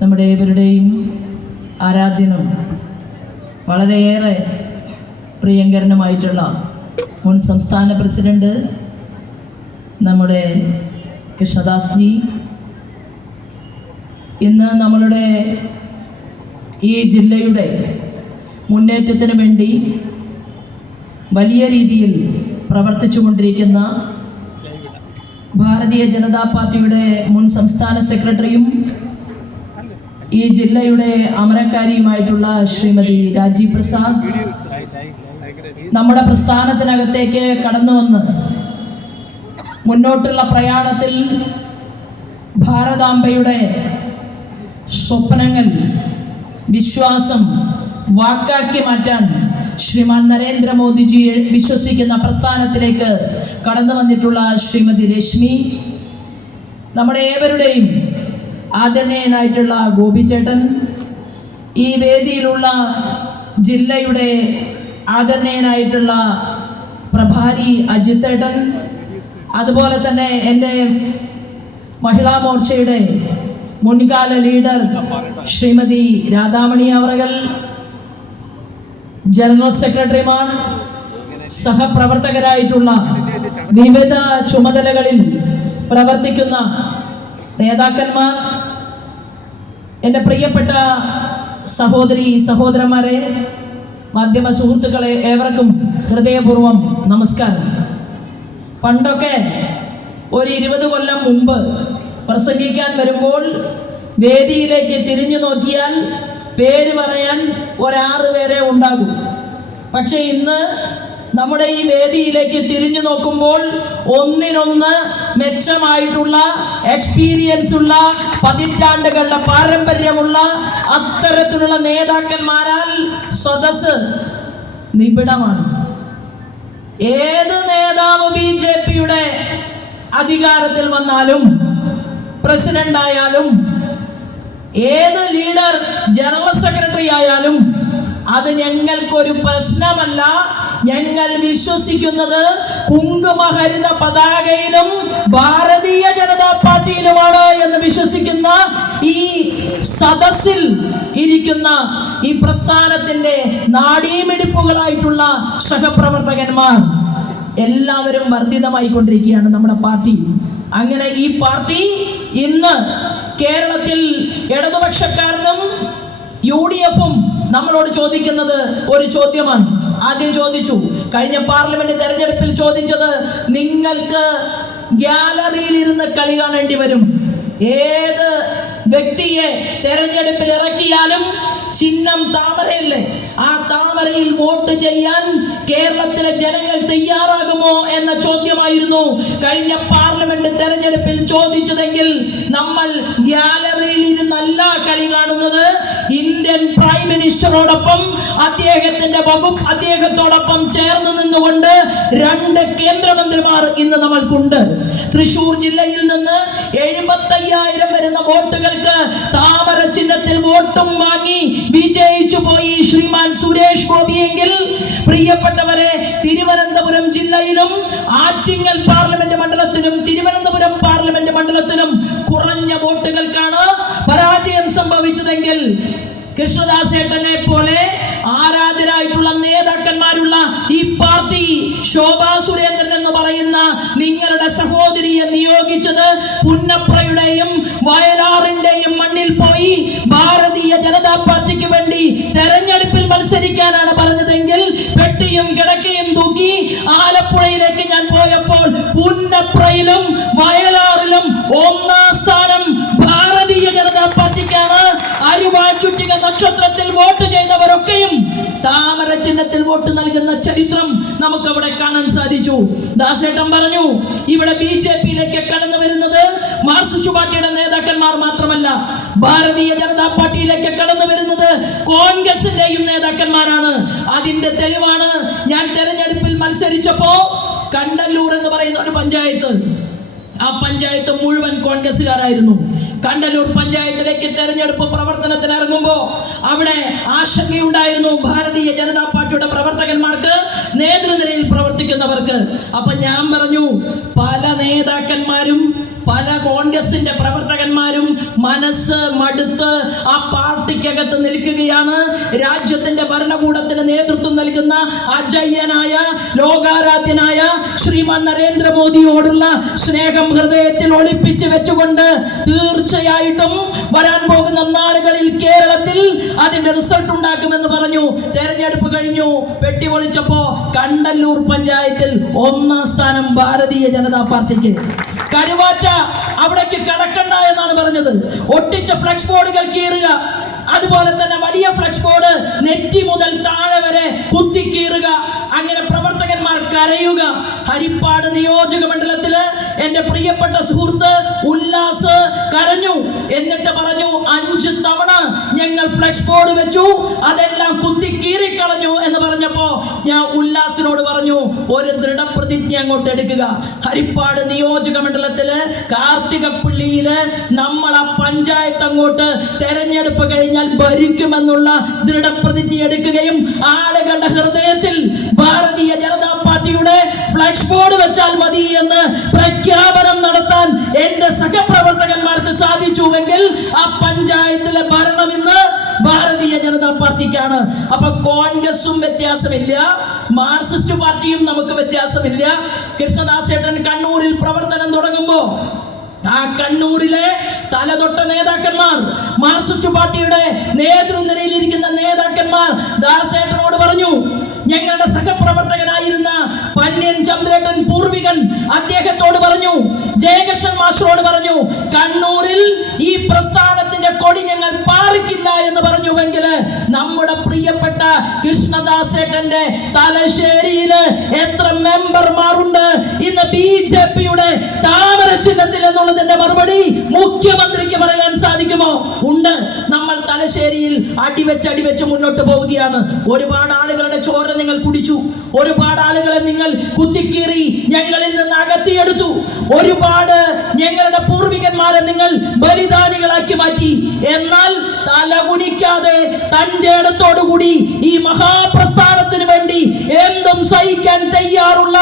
നമ്മുടെ ഏവരുടെയും ആരാധ്യനും വളരെയേറെ പ്രിയങ്കരനുമായിട്ടുള്ള മുൻ സംസ്ഥാന പ്രസിഡന്റ് നമ്മുടെ കൃഷ്ണദാസ് ജി ഇന്ന് നമ്മളുടെ ഈ ജില്ലയുടെ മുന്നേറ്റത്തിന് വേണ്ടി വലിയ രീതിയിൽ പ്രവർത്തിച്ചു കൊണ്ടിരിക്കുന്ന ഭാരതീയ ജനതാ പാർട്ടിയുടെ മുൻ സംസ്ഥാന സെക്രട്ടറിയും ഈ ജില്ലയുടെ അമരക്കാരിയുമായിട്ടുള്ള ശ്രീമതി രാജീവ് പ്രസാദ് നമ്മുടെ പ്രസ്ഥാനത്തിനകത്തേക്ക് കടന്നു വന്ന് മുന്നോട്ടുള്ള പ്രയാണത്തിൽ ഭാരതാംബയുടെ സ്വപ്നങ്ങൾ വിശ്വാസം വാക്കാക്കി മാറ്റാൻ ശ്രീമാൻ നരേന്ദ്രമോദിജിയെ വിശ്വസിക്കുന്ന പ്രസ്ഥാനത്തിലേക്ക് കടന്നു വന്നിട്ടുള്ള ശ്രീമതി രശ്മി, നമ്മുടെ ഏവരുടെയും ആദരണീയനായിട്ടുള്ള ഗോപിചേട്ടൻ, ഈ വേദിയിലുള്ള ജില്ലയുടെ ആദരണീയനായിട്ടുള്ള പ്രഭാരി അജിത്തേട്ടൻ, അതുപോലെ തന്നെ എൻ്റെ മഹിളാ മോർച്ചയുടെ മുൻകാല ലീഡർ ശ്രീമതി രാധാമണി അവറുകൾ, ജനറൽ സെക്രട്ടറിമാർ, സഹപ്രവർത്തകരായിട്ടുള്ള വിവിധ ചുമതലകളിൽ പ്രവർത്തിക്കുന്ന നേതാക്കന്മാർ, എൻ്റെ പ്രിയപ്പെട്ട സഹോദരി സഹോദരന്മാരെ, മാധ്യമ സുഹൃത്തുക്കളെ, ഏവർക്കും ഹൃദയപൂർവ്വം നമസ്കാരം. പണ്ടൊക്കെ ഒരു 20 കൊല്ലം മുമ്പ് പ്രസംഗിക്കാൻ വരുമ്പോൾ വേദിയിലേക്ക് തിരിഞ്ഞു നോക്കിയാൽ പേര് പറയാൻ 6 പേരെ ഉണ്ടാകും. പക്ഷെ ഇന്ന് നമ്മുടെ ഈ വേദിയിലേക്ക് തിരിഞ്ഞു നോക്കുമ്പോൾ ഒന്നിനൊന്ന് മെച്ചമായിട്ടുള്ള എക്സ്പീരിയൻസ് ഉള്ള പതിറ്റാണ്ടുകളുടെ പാരമ്പര്യമുള്ള അത്തരത്തിലുള്ള നേതാക്കന്മാരാൽ സദസ്സ് നിബിഡമാണ്. ഏത് നേതാവ് BJPയുടെ അധികാരത്തിൽ വന്നാലും, പ്രസിഡന്റ് ആയാലും, ഏത് ലീഡർ ജനറൽ സെക്രട്ടറി ആയാലും അത് ഞങ്ങൾക്കൊരു പ്രശ്നമല്ല. ഞങ്ങൾ വിശ്വസിക്കുന്നത് കുങ്കുമഹരിത പതാകയിലും ഭാരതീയ ജനതാ പാർട്ടിയിലുമാണ് എന്ന് വിശ്വസിക്കുന്ന ഈ സദസ്സിൽ ഇരിക്കുന്ന ഈ പ്രസ്ഥാനത്തിന്റെ നാഡീമിടിപ്പുകളായിട്ടുള്ള സഹപ്രവർത്തകന്മാർ എല്ലാവരും വർദ്ധിതമായി കൊണ്ടിരിക്കുകയാണ് നമ്മുടെ പാർട്ടി. അങ്ങനെ ഈ പാർട്ടി ഇന്ന് കേരളത്തിൽ ഇടതുപക്ഷക്കാരനും UDFും നമ്മളോട് ചോദിക്കുന്നത് ഒരു ചോദ്യമാണ്. ആദ്യം ചോദിച്ചു, കഴിഞ്ഞ പാർലമെന്റ് തെരഞ്ഞെടുപ്പിൽ ചോദിച്ചത്, നിങ്ങൾക്ക് ഗ്യാലറിയിൽ ഇരുന്ന് കളി കാണേണ്ടി വരും. ഏത് വ്യക്തിയെ തെരഞ്ഞെടുപ്പിൽ ഇറക്കിയാലും ചിഹ്നം താമരയല്ലേ, ആ താമരയിൽ വോട്ട് ചെയ്യാൻ കേരളത്തിലെ ജനങ്ങൾ തയ്യാറാകുമോ എന്ന ചോദ്യമായിരുന്നു കഴിഞ്ഞ പാർലമെന്റ് തെരഞ്ഞെടുപ്പിൽ ചോദിച്ചതെങ്കിൽ നമ്മൾ ഗ്യാലറിയിൽ ഇരുന്നല്ല കളി കാണുന്നത്. ഇന്ത്യൻ പ്രൈം മിനിസ്റ്ററോടൊപ്പം അദ്ദേഹത്തോടൊപ്പം ചേർന്ന് നിന്നുകൊണ്ട് 2 കേന്ദ്രമന്ത്രിമാർ ഇന്ന് നമ്മൾക്കുണ്ട്. തൃശൂർ ജില്ലയിൽ നിന്ന് 75,000 വരുന്ന വോട്ടുകൾക്ക് താമര ചിഹ്നത്തിൽ വോട്ടും വാങ്ങി വിജയിച്ചു പോയി ശ്രീമാൻ സുരേഷ് ഗോപിയെങ്കിൽ, പ്രിയപ്പെട്ടവരെ, തിരുവനന്തപുരം ജില്ലയിലും ആറ്റിങ്ങൽ പാർലമെന്റ് മണ്ഡലത്തിലും തിരുവനന്തപുരം പാർലമെന്റ് മണ്ഡലത്തിലും കുറഞ്ഞ വോട്ടുകൾക്കാണ് പരാജയം സംഭവിച്ചതെങ്കിൽ, കൃഷ്ണദാസേട്ടനെ പോലെ ആരാധരായിട്ടുള്ള നേതാക്കന്മാരുള്ള ഈ പാർട്ടി, ശോഭാ സുരേന്ദ്രൻ എന്ന് പറയുന്ന നിങ്ങളുടെ സഹോദരിയെ നിയോഗിച്ചത് പുന്നപ്രയുടെയും വയലാറിന്റെയും മണ്ണിൽ പോയി ഭാരതീയ ജനതാ പാർട്ടിക്ക് വേണ്ടി തെരഞ്ഞെടുപ്പിൽ മത്സരിക്കാനാണ് പറഞ്ഞതെങ്കിൽ, പെട്ടിയും കിടക്കയും തൂക്കി ആലപ്പുഴയിലേക്ക് ഞാൻ പോയപ്പോൾ പുന്നപ്രയിലും വയലാറിലും 1ാം സ്ഥാനം ഭാരതീയ ജനതാ പാർട്ടിക്കാണ്. അരിവാൾ ചുറ്റിക നക്ഷത്രത്തിൽ വോട്ട് ചെയ്തവരൊക്കെയും താമര ചിഹ്നത്തിൽ വോട്ട് നൽകുന്ന ചരിത്രം നമുക്ക് അവിടെ കാണാൻ സാധിച്ചു. ദാസേട്ടൻ പറഞ്ഞു, ഇവിടെ BJPയിലേക്ക് കടന്നു വരുന്നത് മാർക്സിസ്റ്റ് പാർട്ടിയുടെ നേതാക്കന്മാർ മാത്രമല്ല, ഭാരതീയ ജനതാ പാർട്ടിയിലേക്ക് കടന്നു വരുന്നത് കോൺഗ്രസിന്റെയും നേതാക്കന്മാരാണ്. അതിന്റെ തെളിവാണ്, ഞാൻ തെരഞ്ഞെടുപ്പിൽ മത്സരിച്ചപ്പോ കണ്ടല്ലൂർ എന്ന് പറയുന്ന ഒരു പഞ്ചായത്ത്, ആ പഞ്ചായത്ത് മുഴുവൻ കോൺഗ്രസ്സുകാരായിരുന്നു. കണ്ടല്ലൂർ പഞ്ചായത്തിലേക്ക് തെരഞ്ഞെടുപ്പ് പ്രവർത്തനത്തിന് ഇറങ്ങുമ്പോൾ അവിടെ ആശങ്കയുണ്ടായിരുന്നു ഭാരതീയ ജനതാ പാർട്ടിയുടെ പ്രവർത്തകന്മാർക്ക്, നേതൃനിരയിൽ പ്രവർത്തിക്കുന്നവർക്ക്. അപ്പൊ ഞാൻ പറഞ്ഞു, പല നേതാക്കന്മാരും പല കോൺഗ്രസിന്റെ പ്രവർത്തകന്മാരും മനസ്സ് മടുത്ത് ആ പാർട്ടിക്കകത്ത് നിൽക്കുകയാണ്. രാജ്യത്തിന്റെ ഭരണകൂടത്തിന് നേതൃത്വം നൽകുന്ന അജയ്യനായ ലോകാരാധ്യനായ ശ്രീമാൻ നരേന്ദ്രമോദിയോടുള്ള സ്നേഹം ഹൃദയത്തിൽ ഒളിപ്പിച്ച് വെച്ചുകൊണ്ട് തീർച്ചയായിട്ടും വരാൻ പോകുന്ന നാളുകളിൽ കേരളത്തിൽ അതിന്റെ റിസൾട്ട് ഉണ്ടാക്കുമെന്ന് പറഞ്ഞു. തെരഞ്ഞെടുപ്പ് കഴിഞ്ഞു, പെട്ടി പൊളിച്ചപ്പോ കണ്ടല്ലൂർ പഞ്ചായത്തിൽ 1ാം സ്ഥാനം ഭാരതീയ ജനതാ പാർട്ടിക്ക്. കരുവാറ്റ അവിടേക്ക് കടക്കണ്ട എന്നാണ് പറഞ്ഞത്. ഒട്ടിച്ച ഫ്ലക്സ് ബോർഡുകൾ കീറുക, അതുപോലെ തന്നെ വലിയ ഫ്ലക്സ് ബോർഡ് നെറ്റി മുതൽ താഴെ വരെ കുത്തിക്കീറുക, അങ്ങനെ പ്രവർത്തകന്മാർ കരയുക. ഹരിപ്പാട് നിയോജക മണ്ഡലത്തില് എന്റെ പ്രിയപ്പെട്ട സുഹൃത്ത് ഉല്ലാസ് കരഞ്ഞു. എന്നിട്ട് പറഞ്ഞു 5 തവണ ഞങ്ങൾ ഫ്ലക്സ് ബോർഡ് വെച്ചു, അതെല്ലാം കുത്തിക്കീറിക്കളഞ്ഞു എന്ന് പറഞ്ഞപ്പോ ഞാൻ ഉല്ലാസിനോട് പറഞ്ഞു, ഒരു ദൃഢപ്രതിജ്ഞ അങ്ങോട്ട് എടുക്കുക. ഹരിപ്പാട് നിയോജക മണ്ഡലത്തില് കാർത്തികപ്പള്ളിയില് നമ്മൾ ആ പഞ്ചായത്ത് അങ്ങോട്ട് തെരഞ്ഞെടുപ്പ് കഴിഞ്ഞാൽ ഭരിക്കുമെന്നുള്ള ദൃഢപ്രതിജ്ഞ എടുക്കുകയും ആളുകളുടെ ഹൃദയത്തിൽ ഭാരതീയ ജനതാ പാർട്ടിയുടെ ഫ്ലക്സ് ബോർഡ് വെച്ചാൽ മതി എന്ന് പ്രഖ്യാപനം നടത്താൻ എന്റെ സഹപ്രവർത്തകന്മാർക്ക് സാധിച്ചുവെങ്കിൽ ആ പഞ്ചായത്തിലെ ഭരണം ഇന്ന് ഭാരതീയ ജനതാ പാർട്ടിക്കാണ്. അപ്പൊ കോൺഗ്രസും വ്യത്യാസമില്ല, മാർക്സിസ്റ്റ് പാർട്ടിയും നമുക്ക് വ്യത്യാസമില്ല. കൃഷ്ണദാസേട്ടൻ കണ്ണൂരിൽ പ്രവർത്തനം തുടങ്ങുമ്പോ ആ കണ്ണൂരിലെ തലതൊട്ട നേതാക്കന്മാർ, മാർക്സിസ്റ്റ് പാർട്ടിയുടെ നേതൃനിരയിലിരിക്കുന്ന നേതാക്കന്മാർ ദാസേട്ടനോട് പറഞ്ഞു, ഞങ്ങളുടെ സഹപ്രവർത്തകനായിരുന്ന പന്ന്യൻ ചന്ദ്രേട്ടൻ പൂർവികൻ അദ്ദേഹത്തോട് പറഞ്ഞു, ജയകൃഷ്ണൻ മാസ്റ്ററോട് പറഞ്ഞു, കണ്ണൂരിൽ ഈ പ്രസ്ഥാനത്തിന്റെ കൊടി ഞങ്ങൾ പാറിക്കില്ല എന്ന് പറഞ്ഞുവെങ്കിൽ നമ്മുടെ പ്രിയപ്പെട്ട കൃഷ്ണദാസേട്ടന്റെ തലശ്ശേരിയില് എത്ര മെമ്പർമാരുണ്ട് ഇന്ന് BJPയുടെ താമര ചിഹ്നത്തിൽ എന്നുള്ളതിന്റെ മറുപടി മുഖ്യമന്ത്രിക്ക് പറയാൻ സാധിക്കുമോ? ഉണ്ട്. നമ്മൾ തലശ്ശേരിയിൽ അടിവെച്ച് മുന്നോട്ട് പോവുകയാണ്. ഒരുപാട് ആളുകളുടെ ചോര നിങ്ങൾ കുടിച്ചു, ഒരുപാട് ആളുകളെ നിങ്ങൾ കുത്തിക്കീറി ഞങ്ങളിൽ നിന്ന് അകത്തിയെടുത്തു, ഒരുപാട് ഞങ്ങളുടെ പൂർവികന്മാരെ നിങ്ങൾ ബലിദാനികളാക്കി മാറ്റി. എന്നാൽ തലകുനിക്കാതെ തന്റെ ഇടത്തോടുകൂടി ഈ മഹാപ്രസ്ഥാനത്തിന് വേണ്ടി എന്തും സഹിക്കാൻ തയ്യാറുള്ള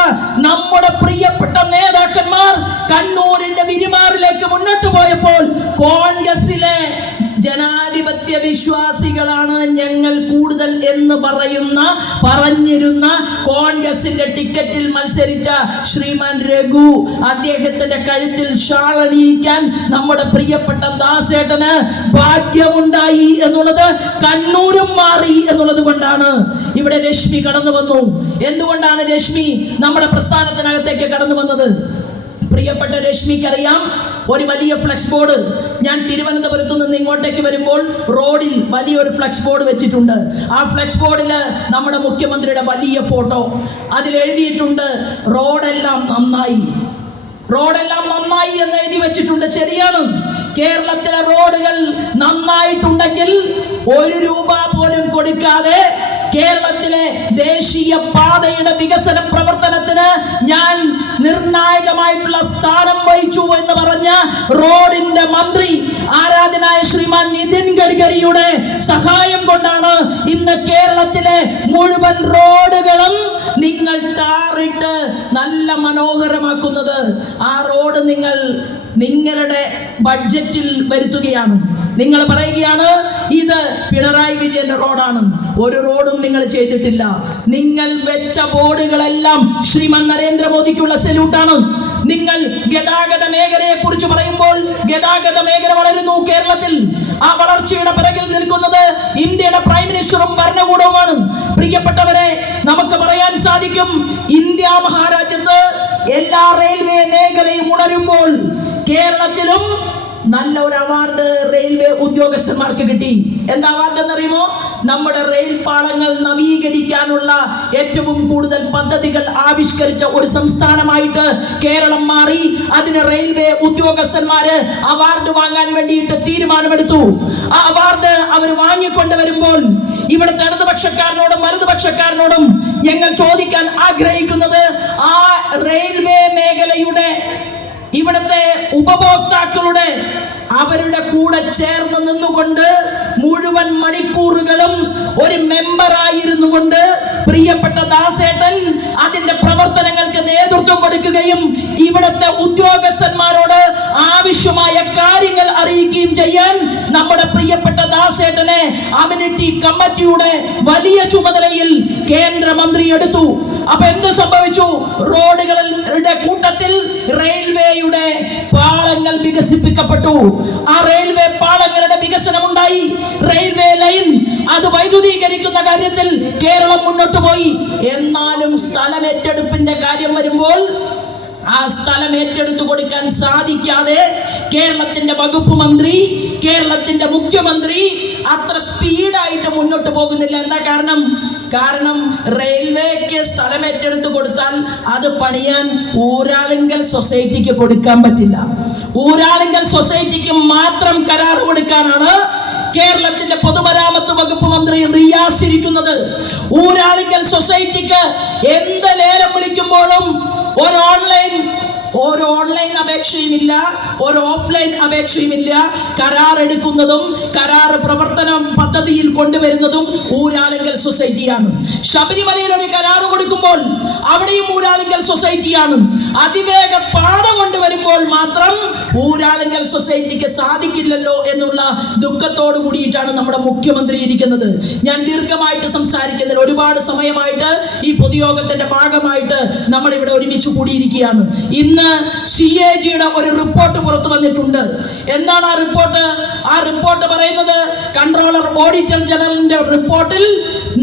നമ്മുടെ പ്രിയപ്പെട്ട നേതാക്കന്മാർ കണ്ണൂരിന്റെ വിരിമാറിലേക്ക് മുന്നോട്ട് പോയപ്പോൾ കോൺഗ്രസിലെ ജനാധിപത്യ വിശ്വാസികളാണ് ഞങ്ങൾ കൂടുതൽ എന്ന് പറഞ്ഞിരുന്ന കോൺഗ്രസിന്റെ ടിക്കറ്റിൽ മത്സരിച്ച ശ്രീമാൻ രഘു, അദ്ദേഹത്തിന്റെ കഴുത്തിൽ ഷാൾ അണിയിക്കാൻ നമ്മുടെ പ്രിയപ്പെട്ട ദാസേട്ടന് ഭാഗ്യമുണ്ടായി എന്നുള്ളത് കണ്ണൂരും മാറി എന്നുള്ളത് കൊണ്ടാണ് ഇവിടെ രശ്മി കടന്നു വന്നു. എന്തുകൊണ്ടാണ് രശ്മി നമ്മുടെ പ്രസ്ഥാനത്തിനകത്തേക്ക് കടന്നു വന്നത്? പ്രിയപ്പെട്ട രശ്മിക്കറിയാം, ഒരു വലിയ ഫ്ലക്സ് ബോർഡ് ഞാൻ തിരുവനന്തപുരത്ത് നിന്ന് ഇങ്ങോട്ടേക്ക് വരുമ്പോൾ റോഡിൽ വലിയൊരു ഫ്ലക്സ് ബോർഡ് വെച്ചിട്ടുണ്ട്. ആ ഫ്ലക്സ് ബോർഡിൽ നമ്മുടെ മുഖ്യമന്ത്രിയുടെ വലിയ ഫോട്ടോ, അതിലെഴുതിയിട്ടുണ്ട് റോഡെല്ലാം നന്നായി, റോഡെല്ലാം നന്നായി എന്ന് എഴുതി വെച്ചിട്ടുണ്ട്. ശരിയാണ്, കേരളത്തിലെ റോഡുകൾ നന്നായിട്ടുണ്ടെങ്കിൽ 1 രൂപ പോലും കൊടുക്കാതെ കേരളത്തിലെ ദേശീയ പാതയുടെ വികസന പ്രവർത്തനത്തിന് ഞാൻ നിർണായകമായിട്ടുള്ള സ്ഥാനം വഹിച്ചു എന്ന് പറഞ്ഞ റോഡിന്റെ മന്ത്രി ആരാധനായ ശ്രീമാൻ നിതിൻ ഗഡ്കരിയുടെ സഹായം കൊണ്ടാണ് ഇന്ന് കേരളത്തിലെ മുഴുവൻ റോഡുകളും നിങ്ങൾ ടാറിട്ട് നല്ല മനോഹരമാക്കുന്നത്. ആ റോഡ് നിങ്ങൾ നിങ്ങളുടെ ബഡ്ജറ്റിൽ വരുത്തുകയാണ്. നിങ്ങൾ പറയുകയാണ് ഇത് പിണറായി വിജയന്റെ റോഡാണ്. ഒരു റോഡും നിങ്ങൾ ചെയ്തിട്ടില്ല. നിങ്ങൾ വെച്ച ബോർഡുകളെല്ലാം ശ്രീമാൻ നരേന്ദ്രമോദിക്കുള്ള സല്യൂട്ടാണ്. നിങ്ങൾ ഗതാഗത മേഖലയെ കുറിച്ച് പറയുമ്പോൾ ഗതാഗത മേഖല വളരുന്നു കേരളത്തിൽ. ആ വളർച്ചയുടെ പിറകിൽ നിൽക്കുന്നത് ഇന്ത്യയുടെ പ്രൈം മിനിസ്റ്ററും ഭരണകൂടവുമാണ്. പ്രിയപ്പെട്ടവരെ, നമുക്ക് പറയാൻ സാധിക്കും, ഇന്ത്യ മഹാരാജ്യത്ത് എല്ലാ റെയിൽവേ മേഖലയും ഉണരുമ്പോൾ കേരളത്തിലും നല്ല ഒരു അവാർഡ് റെയിൽവേ ഉദ്യോഗസ്ഥന്മാർക്ക് കിട്ടി. എന്താ അവാർഡ് എന്നറിയുമോ? നമ്മുടെ റെയിൽ പാളങ്ങൾ നവീകരിക്കാനുള്ള ഏറ്റവും കൂടുതൽ പദ്ധതികൾ ആവിഷ്കരിച്ച ഒരു സംസ്ഥാനമായിട്ട് കേരളം മാറി. അതിന് റെയിൽവേ ഉദ്യോഗസ്ഥന്മാര് അവാർഡ് വാങ്ങാൻ വേണ്ടിയിട്ട് തീരുമാനമെടുത്തു. ആ അവാർഡ് അവർ വാങ്ങിക്കൊണ്ട് വരുമ്പോൾ ഇവിടുത്തെ ഇടതുപക്ഷക്കാരനോടും വലതുപക്ഷക്കാരനോടും ഞങ്ങൾ ചോദിക്കാൻ ആഗ്രഹിക്കുന്നത്, ആ റെയിൽവേ മേഖലയുടെ ഇവിടുത്തെ ഉപഭോക്താക്കളുടെ അവരുടെ കൂടെ ചേർന്ന് നിന്നുകൊണ്ട് മുഴുവൻ മണിക്കൂറുകളും ഒരു മെമ്പറായിരുന്നു കൊണ്ട് പ്രിയപ്പെട്ട ദാസേട്ടൻ അതിന്റെ പ്രവർത്തനങ്ങൾക്ക് നേതൃത്വം കൊടുക്കുകയും ഇവിടുത്തെ ഉദ്യോഗസ്ഥന്മാരോട് ആവശ്യമായ കാര്യങ്ങൾ അറിയിക്കുകയും ചെയ്യാൻ നമ്മുടെ പ്രിയപ്പെട്ട ദാസേട്ടനെ അമ്യൂണിറ്റി കമ്മിറ്റിയുടെ വലിയ ചുമതലയിൽ കേന്ദ്രമന്ത്രി എടുത്തു. അപ്പൊ എന്ത് സംഭവിച്ചു? റോഡുകളുടെ കൂട്ടത്തിൽ റെയിൽവേയുടെ പാളങ്ങൾ വികസിപ്പിക്കപ്പെട്ടു. ആ റെയിൽവേ പാളങ്ങളുടെ വികസനം ഉണ്ടായി. റെയിൽവേ ലൈൻ അത് വൈദ്യുതീകരിക്കുന്ന കാര്യത്തിൽ കേരളം മുന്നോട്ട് പോയി. എന്നാലും സ്ഥലം ഏറ്റെടുപ്പിന്റെ കാര്യം വരുമ്പോൾ ആ സ്ഥലം ഏറ്റെടുത്തു കൊടുക്കാൻ സാധിക്കാതെ കേരളത്തിന്റെ വകുപ്പ് മന്ത്രി, കേരളത്തിന്റെ മുഖ്യമന്ത്രി അത്ര സ്പീഡായിട്ട് മുന്നോട്ട് പോകുന്നില്ല. എന്താ കാരണം? കാരണം റെയിൽവേക്ക് സ്ഥലം ഏറ്റെടുത്ത് കൊടുത്താൽ അത് പണിയാൻ ഊരാളുങ്കൽ സൊസൈറ്റിക്ക് കൊടുക്കാൻ പറ്റില്ല. ഊരാളുങ്കൽ സൊസൈറ്റിക്ക് മാത്രം കരാർ കൊടുക്കാനാണ് കേരളത്തിന്റെ പൊതുമരാമത്ത് വകുപ്പ് മന്ത്രി റിയാസ് ഇരിക്കുന്നത്. ഊരാളുങ്കൽ സൊസൈറ്റിക്ക് എന്ത് ലേലം വിളിക്കുമ്പോഴും ഒരു ഓൺലൈൻ അപേക്ഷയുമില്ല, ഒരു ഓഫ്ലൈൻ അപേക്ഷയുമില്ല. കരാർ എടുക്കുന്നതും കരാർ പ്രവർത്തന പദ്ധതിയിൽ കൊണ്ടുവരുന്നതും ഊരാളുങ്കൽ സൊസൈറ്റിയാണ്. ശബരിമലയിൽ ഒരു കരാർ കൊടുക്കുമ്പോൾ അവിടെയും ഊരാളുങ്കൽ സൊസൈറ്റിയാണ്. അതിവേഗ പാത കൊണ്ടുവരുമ്പോൾ മാത്രം ഊരാളുങ്കൽ സൊസൈറ്റിക്ക് സാധിക്കില്ലല്ലോ എന്നുള്ള ദുഃഖത്തോടു കൂടിയിട്ടാണ് നമ്മുടെ മുഖ്യമന്ത്രി ഇരിക്കുന്നത്. ഞാൻ ദീർഘമായിട്ട് സംസാരിക്കുന്നതിൽ ഒരുപാട് സമയമായിട്ട് ഈ പൊതുയോഗത്തിന്റെ ഭാഗമായിട്ട് നമ്മൾ ഇവിടെ ഒരുമിച്ച് കൂടിയിരിക്കുകയാണ്. ഇന്ന് CAGയുടെ ഒരു റിപ്പോർട്ട് പുറത്തു വന്നിട്ടുണ്ട്. എന്താണ് ആ റിപ്പോർട്ട്? ആ റിപ്പോർട്ട് പറയുന്നത് കൺട്രോളർ ഓഡിറ്റർ ജനറലിന്റെ റിപ്പോർട്ടിൽ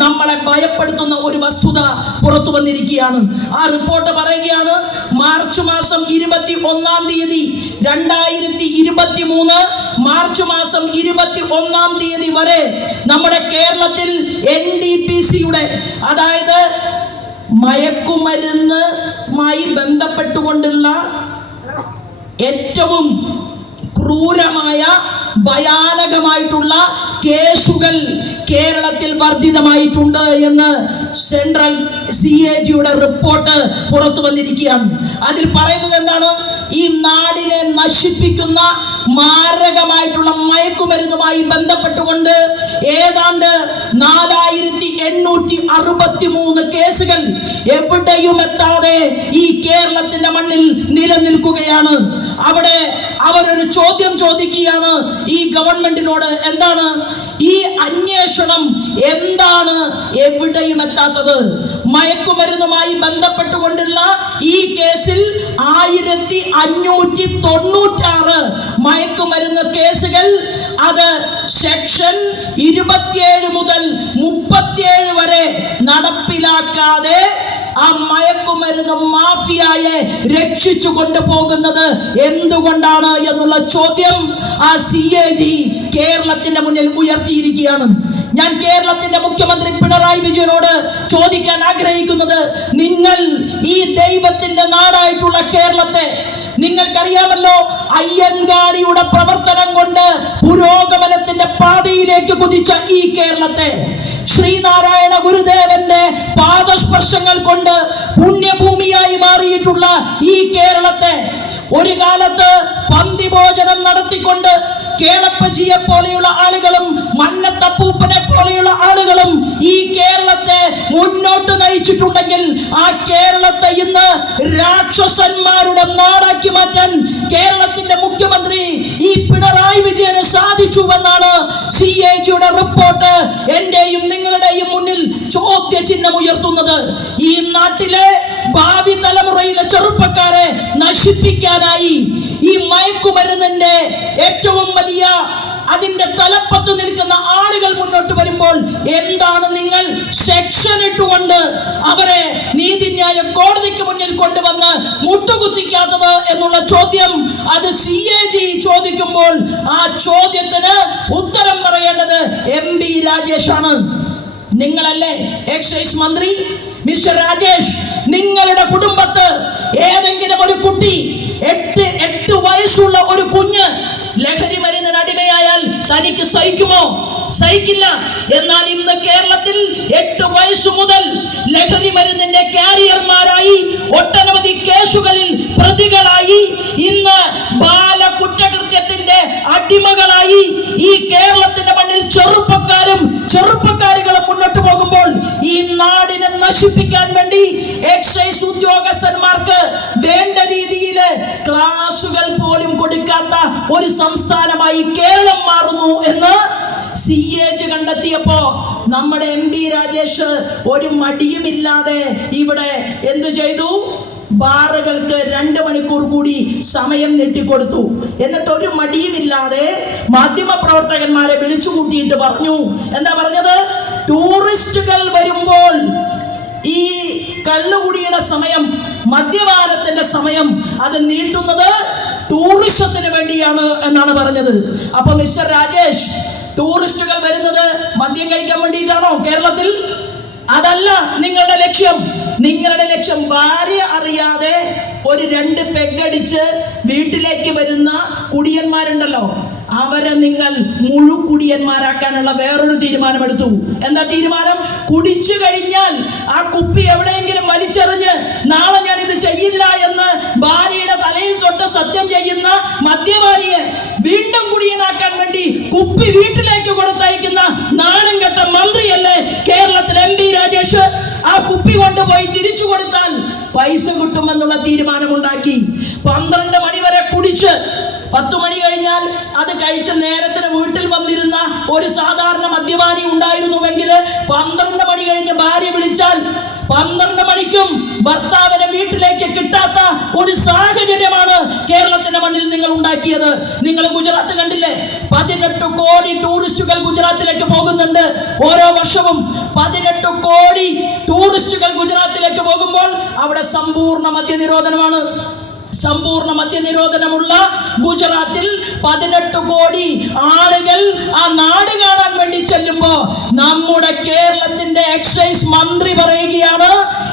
നമ്മളെ ഭയപ്പെടുത്തുന്ന ഒരു വസ്തുത പുറത്തു വന്നിരിക്കുകയാണ്. ആ റിപ്പോർട്ട് പറയുകയാണ്, മാർച്ച് മാസം 21-ാം തീയതി 2023 മാർച്ച് മാസം 21-ാം തീയതി വരെ നമ്മുടെ കേരളത്തിൽ NDPCയുടെ, അതായത് മയക്കുമരുന്നുമായി ബന്ധപ്പെട്ടുകൊണ്ടുള്ള ഏറ്റവും ക്രൂരമായ ഭയാനകമായിട്ടുള്ള കേസുകൾ കേരളത്തിൽ വർദ്ധിതമായിട്ടുണ്ട് എന്ന് സെൻട്രൽ CAGയുടെ റിപ്പോർട്ട് പുറത്തു വന്നിരിക്കുകയാണ്. അതിൽ പറയുന്നത് എന്താണ്? ഈ നാടിനെ നശിപ്പിക്കുന്ന മാരകമായിട്ടുള്ള മയക്കുമരുന്നുമായി ബന്ധപ്പെട്ടുകൊണ്ട് ഏതാണ്ട് 4863 കേസുകൾ എവിടെയും എത്താതെ ഈ കേരളത്തിന്റെ മണ്ണിൽ നിലനിൽക്കുകയാണ്. അവിടെ അവരൊരു ചോദ്യം ചോദിക്കുകയാണ് ഈ ഗവൺമെന്റിനോട്. എന്താണ് ഈ അന്വേഷണം? എന്താണ് എവിടെയും എത്താത്തത്? മയക്കുമരുന്നുമായി ബന്ധപ്പെട്ടുകൊണ്ടുള്ള ഈ കേസിൽ 1596 മയക്കുമരുന്ന് കേസുകൾ, അത് സെക്ഷൻ 27 മുതൽ 37 വരെ നടപ്പിലാക്കാതെ ആ മയക്കുമരുന്ന് മാഫിയയെ രക്ഷിച്ചു കൊണ്ടുപോകുന്നത് എന്തുകൊണ്ടാണ് എന്നുള്ള ചോദ്യം ആ CAG കേരളത്തിന്റെ മുന്നിൽ ഉയർത്തിയിരിക്കുകയാണ്. ഞാൻ കേരളത്തിന്റെ മുഖ്യമന്ത്രി പിണറായി വിജയനോട് ചോദിക്കാൻ ആഗ്രഹിക്കുന്നത്, നിങ്ങൾ ഈ ദൈവത്തിന്റെ നാടായിട്ടുള്ള കേരളത്തെ, നിങ്ങൾക്കറിയാമല്ലോ അയ്യങ്കാളിയുടെ പ്രവർത്തനം കൊണ്ട് പുരോഗമനത്തിന്റെ പാതയിലേക്ക് കുതിച്ച ഈ കേരളത്തെ, ശ്രീനാരായണ ഗുരുദേവന്റെ പാദസ്പർശങ്ങൾ കൊണ്ട് പുണ്യഭൂമിയായി മാറിയിട്ടുള്ള ഈ കേരളത്തെ ഒരു കാലത്ത് പന്തിഭോജനം നടത്തിക്കൊണ്ട് കേളപ്പജിയെ പോലെയുള്ള ആളുകളും മന്നത്തപ്പൂപ്പനെ പോലെയുള്ള ആളുകളും ഈ കേരളത്തെ മുന്നോട്ട് നയിച്ചിട്ടുണ്ടെങ്കിൽ ആ കേരളത്തെ ഇന്ന് രാക്ഷസന്മാരുടെ നാടാക്കി മാറ്റാൻ കേരളത്തിന്റെ മുഖ്യമന്ത്രി ഈ പിണറായി വിജയന് സാധിച്ചുവെന്നാണ് CAGയുടെ റിപ്പോർട്ട് എന്റെയും നിങ്ങളുടെയും മുന്നിൽ ചോദ്യചിഹ്നം ഉയർത്തുന്നത്. ഈ നാട്ടിലെ ഭാവി തലമുറയിലെ ചെറുപ്പക്കാരെ നശിപ്പിക്കാനായി ഈ മയക്കുമരുന്നിന്റെ ഏറ്റവും വലിയ അതിന്റെ തലപ്പത്ത് നിൽക്കുന്ന ആളുകൾ മുന്നോട്ട് വരുമ്പോൾ എന്താണ് നിങ്ങൾ സെക്ഷൻ ഇട്ടുകൊണ്ട് അവരെ നീതിന്യായ കോടതിക്ക് മുന്നിൽ കൊണ്ടുവന്ന് മുട്ടുകുത്തിക്കാത്തത് എന്നുള്ള ചോദ്യം അത് CAG ചോദിക്കുമ്പോൾ ആ ചോദ്യത്തിന് ഉത്തരം പറയേണ്ടത് MP രാജേഷ് ആണ്. നിങ്ങളല്ലേ എക്സൈസ് മന്ത്രി മിസ്റ്റർ രാജേഷ്? നിങ്ങളുടെ കുടുംബത്ത് ഏതെങ്കിലും ഒരു കുട്ടി, 8 വയസ്സുള്ള ഒരു കുഞ്ഞ് ലഹരി മരുന്നിന് അടിമയായാൽ തനിക്ക് സഹിക്കുമോ? സഹിക്കില്ല. എന്നാൽ ഇന്ന് കേരളത്തിൽ 8 വയസ്സു മുതൽ ലഹരി മരുന്നിന്റെ കാരിയർമാരായി ഒട്ടനവധി കേസുകളിൽ പ്രതികളായി ഇന്ന് ബാല കുറ്റകൃത്യത്തിന്റെ അടിമകളായി ഈ കേരളത്തിന്റെ മണ്ണിൽ ചെറുപ്പക്കാരുകളും മുന്നോട്ട് പോകുമ്പോൾ ഈ നാടിനെ നശിപ്പിക്കാൻ വേണ്ടി എക്സൈസ് ഉദ്യോഗസ്ഥന്മാർക്ക് വേണ്ട രീതിയിൽ ക്ലാസുകൾ പോലും കൊടുക്കാത്ത ഒരു സംസ്ഥാനമായി കേരളം മാറുന്നു എന്ന് CAG കണ്ടെത്തിയപ്പോ നമ്മുടെ MP രാജേഷ് ഒരു മടിയുമില്ലാതെ ഇവിടെ എന്തു ചെയ്തു? ബാറുകൾക്ക് 2 മണിക്കൂർ കൂടി സമയം നീട്ടിക്കൊടുത്തു. എന്നിട്ട് ഒരു മടിയുമില്ലാതെ മാധ്യമപ്രവർത്തകന്മാരെ വിളിച്ചു കൂട്ടിയിട്ട് പറഞ്ഞു, എന്താ പറഞ്ഞത്? ടൂറിസ്റ്റുകൾ വരുമ്പോൾ ഈ കള്ളുകുടിയുടെ സമയം, മദ്യപാനത്തിന്റെ സമയം അത് നീട്ടുന്നത് ടൂറിസത്തിന് വേണ്ടിയാണ് എന്നാണ് പറഞ്ഞത്. അപ്പൊ മിസ്റ്റർ രാജേഷ്, ടൂറിസ്റ്റുകൾ വരുന്നത് മദ്യം കഴിക്കാൻ വേണ്ടിയിട്ടാണോ കേരളത്തിൽ? അതല്ല നിങ്ങളുടെ ലക്ഷ്യം. നിങ്ങളുടെ ലക്ഷ്യം ഭാര്യ അറിയാതെ ഒരു 2 പെഗടിച്ച് വീട്ടിലേക്ക് വരുന്ന കുടിയന്മാരുണ്ടല്ലോ, അവരെ നിങ്ങൾ മുഴുക്കുടിയന്മാരാക്കാനുള്ള വേറൊരു തീരുമാനമെടുത്തു. എന്താ തീരുമാനം? കുടിച്ചു കഴിഞ്ഞാൽ ആ കുപ്പി എവിടെയെങ്കിലും വലിച്ചെറിഞ്ഞ് നാളെ ഞാൻ ഇത് ചെയ്യില്ല എന്ന് ഭാര്യയുടെ തലയിൽ തൊട്ട് സത്യം ചെയ്യുന്ന മദ്യപാനിയെ വീണ്ടും കുടിയനാക്കാൻ വേണ്ടി കുപ്പി വീട്ടിലേക്ക് കൊടുത്തയക്കുന്ന നാണം കെട്ട മന്ത്രിയല്ലേ കേരളത്തിൽ MP രാജേഷ്? ആ കുപ്പി കൊണ്ടുപോയി തിരിച്ചു കൊടുത്താൽ പൈസ കിട്ടുമെന്നുള്ള തീരുമാനമുണ്ടാക്കി 12 മണി വരെ കുടിച്ച് 10 മണി കഴിഞ്ഞാൽ അത് കഴിച്ച് നേരത്തിന് വീട്ടിൽ വന്നിരുന്ന ഒരു സാധാരണ മദ്യപാനി ഉണ്ടായിരുന്നുവെങ്കിൽ 12 മണി കഴിഞ്ഞ് ഭാര്യ വിളിച്ചാൽ 12 മണിക്കും ഭർത്താവിനെ വീട്ടിലേക്ക് കിട്ടാത്ത ഒരു സാഹചര്യമാണ് കേരളത്തിന്റെ മണ്ണിൽ നിങ്ങൾ ഉണ്ടാക്കിയത്. നിങ്ങൾ ഗുജറാത്ത് കണ്ടില്ലേ? 18 കോടി ടൂറിസ്റ്റുകൾ ഗുജറാത്തിലേക്ക് പോകുന്നുണ്ട് ഓരോ വർഷവും. 18 കോടി ടൂറിസ്റ്റുകൾ ഗുജറാത്തിലേക്ക് പോകുമ്പോൾ അവിടെ സമ്പൂർണ്ണ മദ്യനിരോധനമാണ്. സമ്പൂർണ്ണ മദ്യനിരോധനമുള്ള ഗുജറാത്തിൽ 18 കോടി ആളുകൾ ആ നാട് കാണാൻ വേണ്ടി ചെല്ലുമ്പോ നമ്മുടെ കേരളത്തിന്റെ എക്സൈസ് മന്ത്രി പറയുകയാണ്,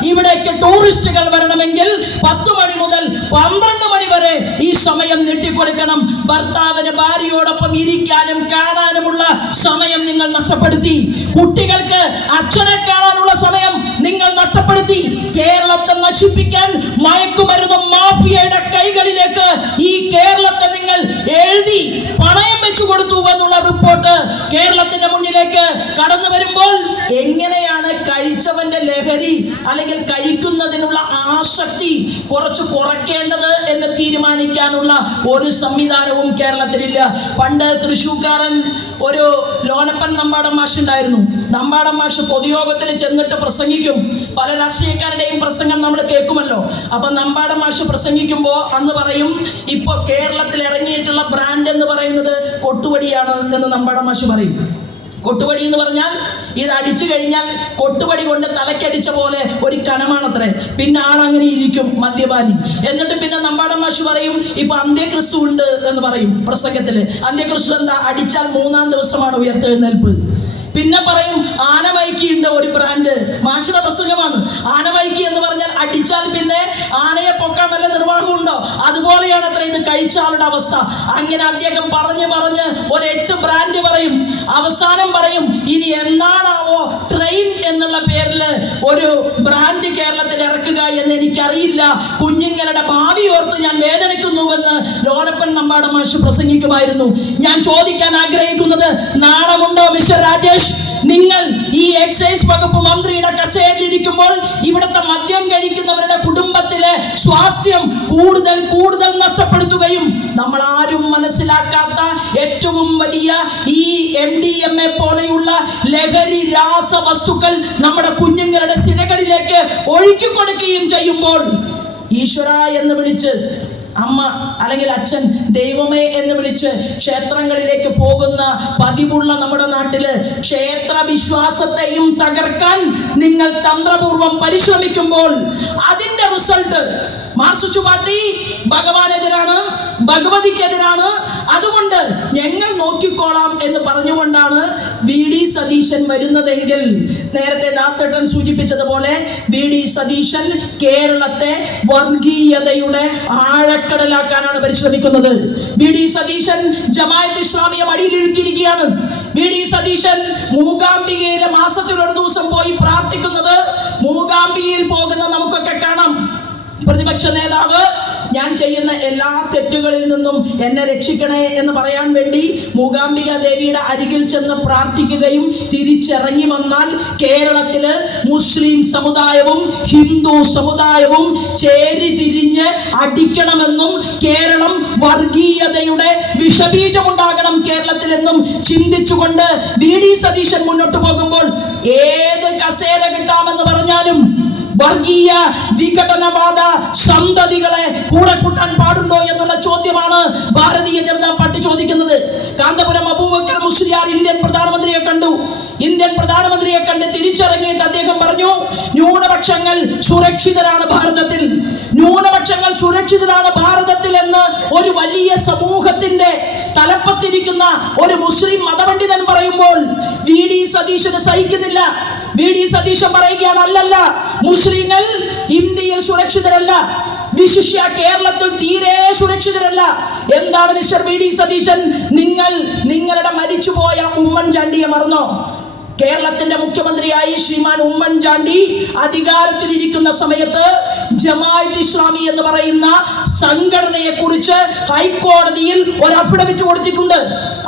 ഇവിടേക്ക് ടൂറിസ്റ്റുകൾ വരണമെങ്കിൽ 10 മണി മുതൽ 12 മണി വരെ ഈ സമയം നീട്ടിക്കൊടുക്കണം. ഭർത്താവിന് ഭാര്യയോടൊപ്പം ഇരിക്കാനും കാണാനുമുള്ള സമയം നിങ്ങൾ നഷ്ടപ്പെടുത്തി. കുട്ടികൾക്ക് അച്ഛനെ കാണാനുള്ള സമയം നിങ്ങൾ നഷ്ടപ്പെടുത്തി. കേരളത്തെ നശിപ്പിക്കാൻ മയക്കുമരുന്ന് മാഫിയ കൈകളിലേക്ക് ഈ കേരളത്തെ നിങ്ങൾ എഴുതി പണയം വെച്ചു കൊടുത്തു എന്നുള്ള റിപ്പോർട്ട് കേരളത്തിന്റെ മുന്നിലേക്ക് കടന്നു വരുമ്പോൾ എങ്ങനെയാണ് കഴിച്ചവന്റെ ലഹരി അല്ലെങ്കിൽ കഴിക്കുന്നതിനുള്ള ആസക്തി കുറച്ച് കുറയ്ക്കേണ്ടത് എന്ന് തീരുമാനിക്കാനുള്ള ഒരു സംവിധാനവും കേരളത്തിലില്ല. പണ്ട് തൃശ്ശൂർക്കാരൻ ഒരു ലോനപ്പൻ നമ്പാടൻ മാഷ് ഉണ്ടായിരുന്നു. നമ്പാടൻ മാഷ് പൊതുയോഗത്തിൽ ചെന്നിട്ട് പ്രസംഗിക്കും. പല രാഷ്ട്രീയക്കാരുടെയും പ്രസംഗം നമ്മൾ കേൾക്കുമല്ലോ. അപ്പൊ നമ്പാടൻ മാഷ് പ്രസംഗിക്കുമ്പോൾ അന്ന് പറയും, ഇപ്പൊ കേരളത്തിൽ ഇറങ്ങിയിട്ടുള്ള ബ്രാൻഡ് എന്ന് പറയുന്നത് കൊട്ടുവടിയാണ് എന്ന് നമ്പാടൻ മാഷ് പറയും. കൊട്ടുപടി എന്ന് പറഞ്ഞാൽ ഇത് അടിച്ചു കഴിഞ്ഞാൽ കൊട്ടുപടി കൊണ്ട് തലക്കടിച്ച പോലെ ഒരു കനമാണത്രേ. പിന്നെ ആളങ്ങനെ ഇരിക്കും മദ്യപാനി. എന്നിട്ട് പിന്നെ നമ്പാടൻ മാഷ് പറയും, ഇപ്പൊ അന്ത്യക്രിസ്തു ഉണ്ട് എന്ന് പറയും പ്രസംഗത്തില്. അന്ത്യക്രിസ്തു എന്താ? അടിച്ചാൽ 3-ാം ദിവസമാണ് ഉയർത്തെഴുന്നേൽപ്പ്. പിന്നെ പറയും ആനമൈക്കി ഉണ്ട് ഒരു ബ്രാൻഡ്. മാഷിയുടെ പ്രസംഗമാണ്. ആനമൈക്കി എന്ന് പറഞ്ഞാൽ അടിച്ചാൽ പിന്നെ ആനയെ പൊക്കാൻ വല്ല നിർവാഹമുണ്ടോ? അതുപോലെയാണ് അത്ര ഇത് കഴിച്ച ആളുടെ അവസ്ഥ. അങ്ങനെ അദ്ദേഹം പറഞ്ഞ് ഒരു 8 ബ്രാൻഡ് പറയും. അവസാനം പറയും, ഇനി എന്നാണാവോ ട്രെയിൻ എന്നുള്ള പേരിൽ ഒരു ബ്രാൻഡ് കേരളത്തിൽ ഇറക്കുക എന്ന് എനിക്കറിയില്ല. കുഞ്ഞുങ്ങളുടെ ഭാവി ഓർത്ത് ഞാൻ വേദനിക്കുന്നുവെന്ന് ലോനപ്പൻ നമ്പാടൻ മാഷ് പ്രസംഗിക്കുമായിരുന്നു. ഞാൻ ചോദിക്കാൻ ആഗ്രഹിക്കുന്നത്, നാണമുണ്ടോ മിസ്റ്റർ രാജേഷ്? നിങ്ങൾ ഈ എക്സൈസ് വകുപ്പ് മന്ത്രിയുടെ കസേരയിലിരിക്കുമ്പോൾ ഇവിടുത്തെ മദ്യം കഴിക്കുന്നവരുടെ കുടുംബത്തിലെ സ്വാസ്ഥ്യം കൂടുതൽ നഷ്ടപ്പെടുത്തുകയും നമ്മൾ ആരും മനസ്സിലാക്കാത്ത ഏറ്റവും വലിയ ഈ MDMA പോലെയുള്ള ലഹരി രാസവസ്തുക്കൾ നമ്മുടെ കുഞ്ഞുങ്ങളുടെ സിരകളിലേക്ക് ഒഴുക്കി കൊടുക്കുകയും ചെയ്യുമ്പോൾ ഈശ്വര എന്ന് വിളിച്ച് അമ്മ അല്ലെങ്കിൽ അച്ഛൻ ദൈവമേ എന്ന് വിളിച്ച് ക്ഷേത്രങ്ങളിലേക്ക് പോകുന്ന പതിവുള്ള നമ്മുടെ നാട്ടില് ക്ഷേത്ര വിശ്വാസത്തെയും തകർക്കാൻ നിങ്ങൾ തന്ത്രപൂർവം പരിശ്രമിക്കുമ്പോൾ അതിന്റെ റിസൾട്ട് മാർക്സിസ്റ്റ് പാർട്ടി ഭഗവാനെതിരാണ്, ഭഗവതിക്കെതിരാണ്. അതുകൊണ്ട് ഞങ്ങൾ നോക്കിക്കോളാം എന്ന് പറഞ്ഞുകൊണ്ടാണ് VD സതീശൻ വരുന്നതെങ്കിൽ നേരത്തെ ദാസേട്ടൻ സൂചിപ്പിച്ചതുപോലെ VD സതീശൻ കേരളത്തെ വർഗീയതയുടെ ആഴക്കടലാക്കാനാണ് പരിശ്രമിക്കുന്നത്. VD സതീശൻ ജമാഅത്ത് ഇസ്ലാമിയെ മടിയിലിരുത്തിയിരിക്കുകയാണ്. VD സതീശൻ മൂകാംബികയിലെ മാസത്തിൽ ഒരു ദിവസം പോയി പ്രാർത്ഥിക്കുന്നത് മൂകാംബികയിൽ പോകുന്ന നമുക്കൊക്കെ കാണാം. പ്രതിപക്ഷ നേതാവ് ഞാൻ ചെയ്യുന്ന എല്ലാ തെറ്റുകളിൽ നിന്നും എന്നെ രക്ഷിക്കണേ എന്ന് പറയാൻ വേണ്ടി മൂകാംബിക ദേവിയുടെ അരികിൽ ചെന്ന് പ്രാർത്ഥിക്കുകയും തിരിച്ചിറങ്ങി വന്നാൽ കേരളത്തില് മുസ്ലിം സമുദായവും ഹിന്ദു സമുദായവും ചേരി തിരിഞ്ഞ് അടിക്കണമെന്നും കേരളം വർഗീയതയുടെ വിഷബീജമുണ്ടാകണം കേരളത്തിലെന്നും ചിന്തിച്ചുകൊണ്ട് VD സതീശൻ മുന്നോട്ട് പോകുമ്പോൾ ഏത് കസേര കിട്ടാമെന്ന് പറഞ്ഞാലും വർഗീയ വിഘടനവാദ സന്തതികളെ കൂടെ കൂട്ടാൻ പാടുണ്ടോ എന്നുള്ള ചോദ്യമാണ് ഭാരതീയ ജനതാ പാർട്ടി ചോദിക്കുന്നത്. കാന്തപുരം അബൂബക്കർ മുസ്ലിയാർ ഇന്ത്യൻ പ്രധാനമന്ത്രിയെ കണ്ട് തിരിച്ചിറങ്ങിയിട്ട് അദ്ദേഹം പറഞ്ഞു, ന്യൂനപക്ഷങ്ങൾ സുരക്ഷിതരാണ് ഭാരതത്തിൽ എന്ന് ഒരു വലിയ സമൂഹത്തിന്റെ തലപ്പത്തിരിക്കുന്ന ഒരു മുസ്ലിം മതപണ്ഡിതൻ പറയുമ്പോൾ VD സതീശന് സഹിക്കുന്നില്ല. VD സതീശൻ പറയുകയാണ്, അല്ലല്ല, മുസ്ലിങ്ങൾ ഇന്ത്യയിൽ സുരക്ഷിതരല്ല, വിശിഷ്യ കേരളത്തിൽ തീരെ സുരക്ഷിതരല്ല. എന്താണ് മിസ്റ്റർ VD സതീശൻ, നിങ്ങളുടെ മരിച്ചുപോയ ഉമ്മൻചാണ്ടിയെ മറന്നോ? കേരളത്തിന്റെ മുഖ്യമന്ത്രിയായി ശ്രീമാൻ ഉമ്മൻചാണ്ടി അധികാരത്തിലിരിക്കുന്ന സമയത്ത് ജമാഅത്ത് ഇസ്ലാമി എന്ന് പറയുന്ന സംഘടനയെ കുറിച്ച് ഹൈക്കോടതിയിൽ ഒരു അഫിഡവിറ്റ് കൊടുത്തിട്ടുണ്ട്.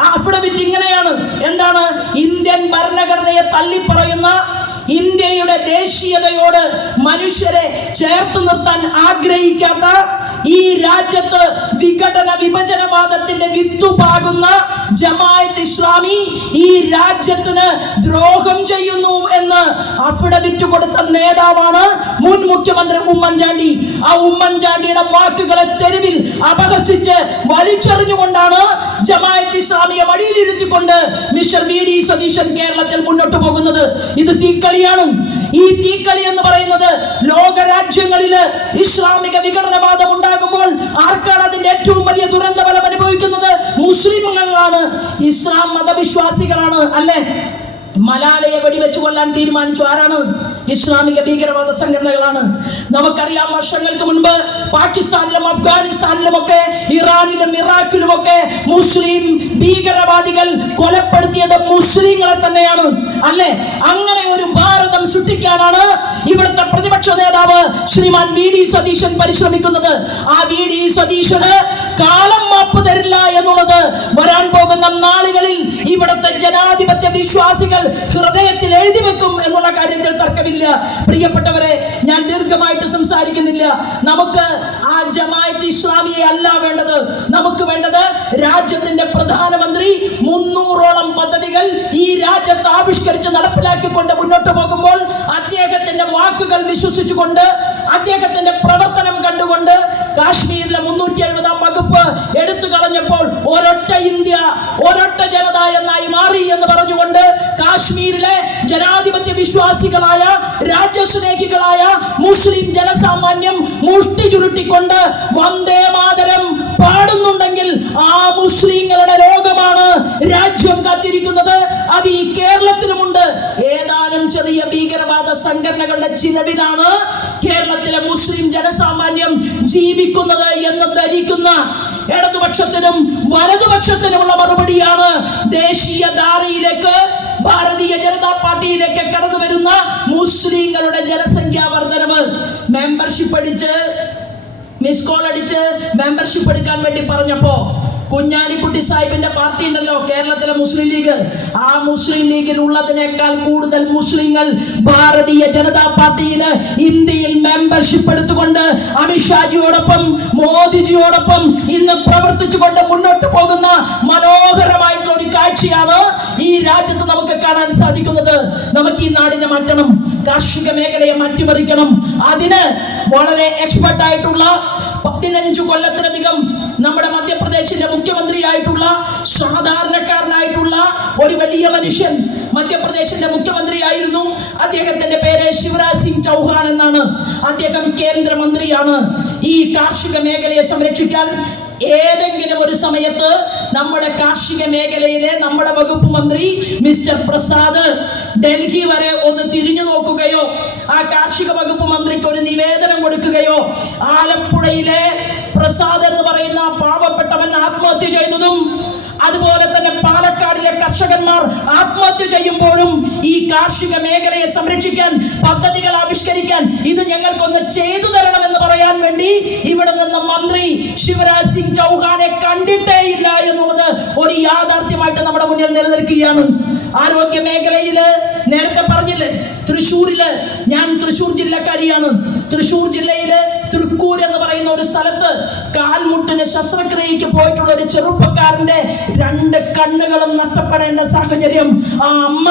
ആ അഫിഡവിറ്റ് ഇങ്ങനെയാണ്, എന്താണ്? ഇന്ത്യൻ ഭരണഘടനയെ തള്ളിപ്പറയുന്ന, ഇന്ത്യയുടെ ദേശീയതയോട് മനുഷ്യരെ ചേർത്ത് നിർത്താൻ ആഗ്രഹിക്കാത്ത, ഈ രാജ്യത്ത് വിഘടന വിഭജനവാദത്തിന്റെ വിത്തുപാകുന്ന ജമാഅത്ത് ഇസ്ലാമി ഈ രാജ്യത്തിന് ദ്രോഹം ചെയ്യുന്നു എന്ന് അഫിഡവിറ്റ് കൊടുത്ത നേതാവാണ് മുൻ മുഖ്യമന്ത്രി ഉമ്മൻചാണ്ടി. ആ ഉമ്മൻചാണ്ടിയുടെ വാക്കുകളെ തെരുവിൽ അപഹസിച്ച് വലിച്ചെറിഞ്ഞുകൊണ്ടാണ് ജമാഅത്ത് ഇസ്ലാമിയെ മടിയിലിരുത്തിക്കൊണ്ട് മിസ്റ്റർ VD സതീശൻ കേരളത്തിൽ മുന്നോട്ട് പോകുന്നത്. ഇത് തീക്കളിയാണ്. ഈ തീക്കളി എന്ന് പറയുന്നത് ലോകരാജ്യങ്ങളില് ഇസ്ലാമിക വിഘടനവാദം ഉണ്ടാകുമ്പോൾ ആർക്കാണ് അതിന്റെ ഏറ്റവും വലിയ ദുരന്ത ഫലം അനുഭവിക്കുന്നത്? മുസ്ലിമുകളാണ്, ഇസ്ലാം മതവിശ്വാസികളാണ്. അല്ലേ? മലാലയെ വെടിവെച്ചു കൊല്ലാൻ തീരുമാനിച്ചു ആരാണ്? ഇസ്ലാമിക ഭീകരവാദ സംഘടനകളാണ്. നമുക്കറിയാം, വർഷങ്ങൾക്ക് മുൻപ് പാകിസ്ഥാനിലും അഫ്ഗാനിസ്ഥാനിലുമൊക്കെ ഇറാനിലും ഇറാഖിലുമൊക്കെ മുസ്ലിം ഭീകരവാദികൾ കൊലപ്പെടുത്തിയത് മുസ്ലിങ്ങളെ തന്നെയാണ്. അല്ലേ? അങ്ങനെ ഒരു ഭാരതം സൃഷ്ടിക്കാനാണ് ഇവിടുത്തെ പ്രതിപക്ഷ നേതാവ് ശ്രീമാൻ VD സതീശൻ പരിശ്രമിക്കുന്നത്. ആ VD സതീശന് കാലം മാപ്പ് തരില്ല എന്നുള്ളത് വരാൻ പോകുന്ന നാളുകളിൽ ഇവിടുത്തെ ജനാധിപത്യ വിശ്വാസികൾ ഹൃദയത്തിൽ എഴുതി വെക്കും എന്നുള്ള കാര്യത്തിൽ തർക്കമില്ല. പ്രിയപ്പെട്ടവരെ, ഞാൻ ദീർഘമായിട്ട് സംസാരിക്കുന്നില്ല. നമുക്ക് ആ ജമാഅത്ത് ഇസ്ലാമിയെ അല്ല വേണ്ടത്. നമുക്ക് വേണ്ടത് രാജ്യത്തിന്റെ പ്രധാനമന്ത്രി 300ഓളം പദ്ധതികൾ ഈ രാജ്യത്ത് ആവിഷ്കരിച്ച് നടപ്പിലാക്കിക്കൊണ്ട് മുന്നോട്ട് പോകുമ്പോൾ അദ്ദേഹത്തിന്റെ വാക്കുകൾ വിശ്വസിച്ചുകൊണ്ട്, അദ്ദേഹത്തിന്റെ പ്രവർത്തനം കണ്ടുകൊണ്ട് കാശ്മീരിലെ 370-ാം വകുപ്പ് എടുത്തു കളഞ്ഞപ്പോൾ ഒരൊറ്റ ഇന്ത്യ, ഒരൊറ്റ ജനത എന്നായി മാറി എന്ന് പറഞ്ഞുകൊണ്ട് കാശ്മീരിലെ ജനാധിപത്യ വിശ്വാസികളായ, രാജ്യസ്നേഹികളായ മുസ്ലിം ജനസാമാന്യം മുഷ്ടി ചുരുട്ടിക്കൊണ്ട് വന്ദേ മാതരം പാടുന്നുണ്ടെങ്കിൽ ആ മുസ്ലിങ്ങളുടെ ലോകമാണ് രാജ്യം കാത്തിരിക്കുന്നത്. അത് ഈ കേരളത്തിലുമുണ്ട്. ഏതാനും ചെറിയ ഭീകരവാദ സംഘടനകളുടെ ചിലവിലാണ് കേരളത്തിലെ മുസ്ലിം ജനസാമാന്യം ജീവിക്കുന്നത് എന്ന് ധരിക്കുന്ന ഇടതുപക്ഷത്തിനും വലതുപക്ഷത്തിനുമുള്ള മറുപടിയാണ് ദേശീയ ധാരയിലേക്ക്, ഭാരതീയ ജനതാ പാർട്ടിയിലേക്ക് കടന്നു വരുന്ന മുസ്ലിങ്ങളുടെ ജനസംഖ്യാ വർധനവ്. മെമ്പർഷിപ്പ് അടിച്ച്, മിസ് കോൾ അടിച്ച് മെമ്പർഷിപ്പ് എടുക്കാൻ വേണ്ടി പറഞ്ഞപ്പോ കുഞ്ഞാലിക്കുട്ടി സാഹിബിന്റെ പാർട്ടി ഉണ്ടല്ലോ, കേരളത്തിലെ മുസ്ലിം ലീഗ്, ആ മുസ്ലിം ലീഗിൽ ഉള്ളതിനേക്കാൾ കൂടുതൽ മുസ്ലിങ്ങൾ ഭാരതീയ ജനതാ പാർട്ടിയിൽ ഇന്ത്യയിൽ മെമ്പർഷിപ്പ് എടുത്തുകൊണ്ട് അമിത്ഷാജിയോടൊപ്പം മോദിജിയോടൊപ്പം ഇന്ന് പ്രവർത്തിച്ചുകൊണ്ട് മുന്നോട്ട് പോകുന്ന മനോഹരമായിട്ടുള്ള ഒരു കാഴ്ചയാണ് ഈ രാജ്യത്ത് നമുക്ക് കാണാൻ സാധിക്കുന്നത്. നമുക്ക് ഈ നാടിനെ മാറ്റണം, കാർഷിക മേഖലയെ മാറ്റിമറിക്കണം. അതിന് വളരെ എക്സ്പെർട്ട് ആയിട്ടുള്ള 15 കൊല്ലത്തിലധികം നമ്മുടെ മധ്യപ്രദേശിന്റെ മുഖ്യമന്ത്രിയായിട്ടുള്ള, സാധാരണക്കാരനായിട്ടുള്ള ഒരു വലിയ മനുഷ്യൻ മധ്യപ്രദേശിന്റെ മുഖ്യമന്ത്രിയായിരുന്നു. അദ്ദേഹത്തിന്റെ പേര് ശിവരാജ് സിംഗ് ചൗഹാൻ എന്നാണ്. അദ്ദേഹം കേന്ദ്രമന്ത്രിയാണ്. ഈ കാർഷിക മേഖലയെ സംരക്ഷിക്കാൻ ഏതെങ്കിലും ഒരു സമയത്ത് നമ്മുടെ കാർഷിക മേഖലയിലെ നമ്മുടെ വകുപ്പ് മന്ത്രി മിസ്റ്റർ പ്രസാദ് ഡൽഹി വരെ ഒന്ന് തിരിഞ്ഞു നോക്കുകയോ ആ കാർഷിക വകുപ്പ് മന്ത്രിക്ക് ഒരു നിവേദനം കൊടുക്കുകയോ, ആലപ്പുഴയിലെ പ്രസാദ് എന്ന് പറയുന്ന പാവപ്പെട്ടവൻ ആത്മഹത്യ ചെയ്തതും അതുപോലെ തന്നെ പാലക്കാടിലെ കർഷകന്മാർ ആത്മഹത്യ ചെയ്യുമ്പോഴും ഈ കാർഷിക മേഖലയെ സംരക്ഷിക്കാൻ പദ്ധതികൾ ആവിഷ്കരിക്കാൻ ഇത് ഞങ്ങൾക്കൊന്ന് ചെയ്തു തരണമെന്ന് പറയാൻ വേണ്ടി ഇവിടെ നിന്ന് മന്ത്രി ശിവരാജ് സിംഗ് ചൗഹാനെ കണ്ടിട്ടേ ഇല്ല എന്നുള്ളത് ഒരു യാഥാർത്ഥ്യമായിട്ട് നമ്മുടെ മുന്നിൽ നിലനിൽക്കുകയാണ്. ആരോഗ്യ മേഖലയില് നേരത്തെ പറഞ്ഞില്ലേ, തൃശ്ശൂരില്, ഞാൻ തൃശ്ശൂർ ജില്ലക്കാരിയാണ്. തൃശ്ശൂർ ജില്ലയില് തൃക്കൂർ എന്ന് പറയുന്ന ഒരു സ്ഥലത്ത് കാൽമുട്ടിന് ശസ്ത്രക്രിയക്ക് പോയിട്ടുള്ള ഒരു ചെറുപ്പക്കാരന്റെ 2 കണ്ണുകളും നഷ്ടപ്പെടേണ്ട സാഹചര്യം ആ അമ്മ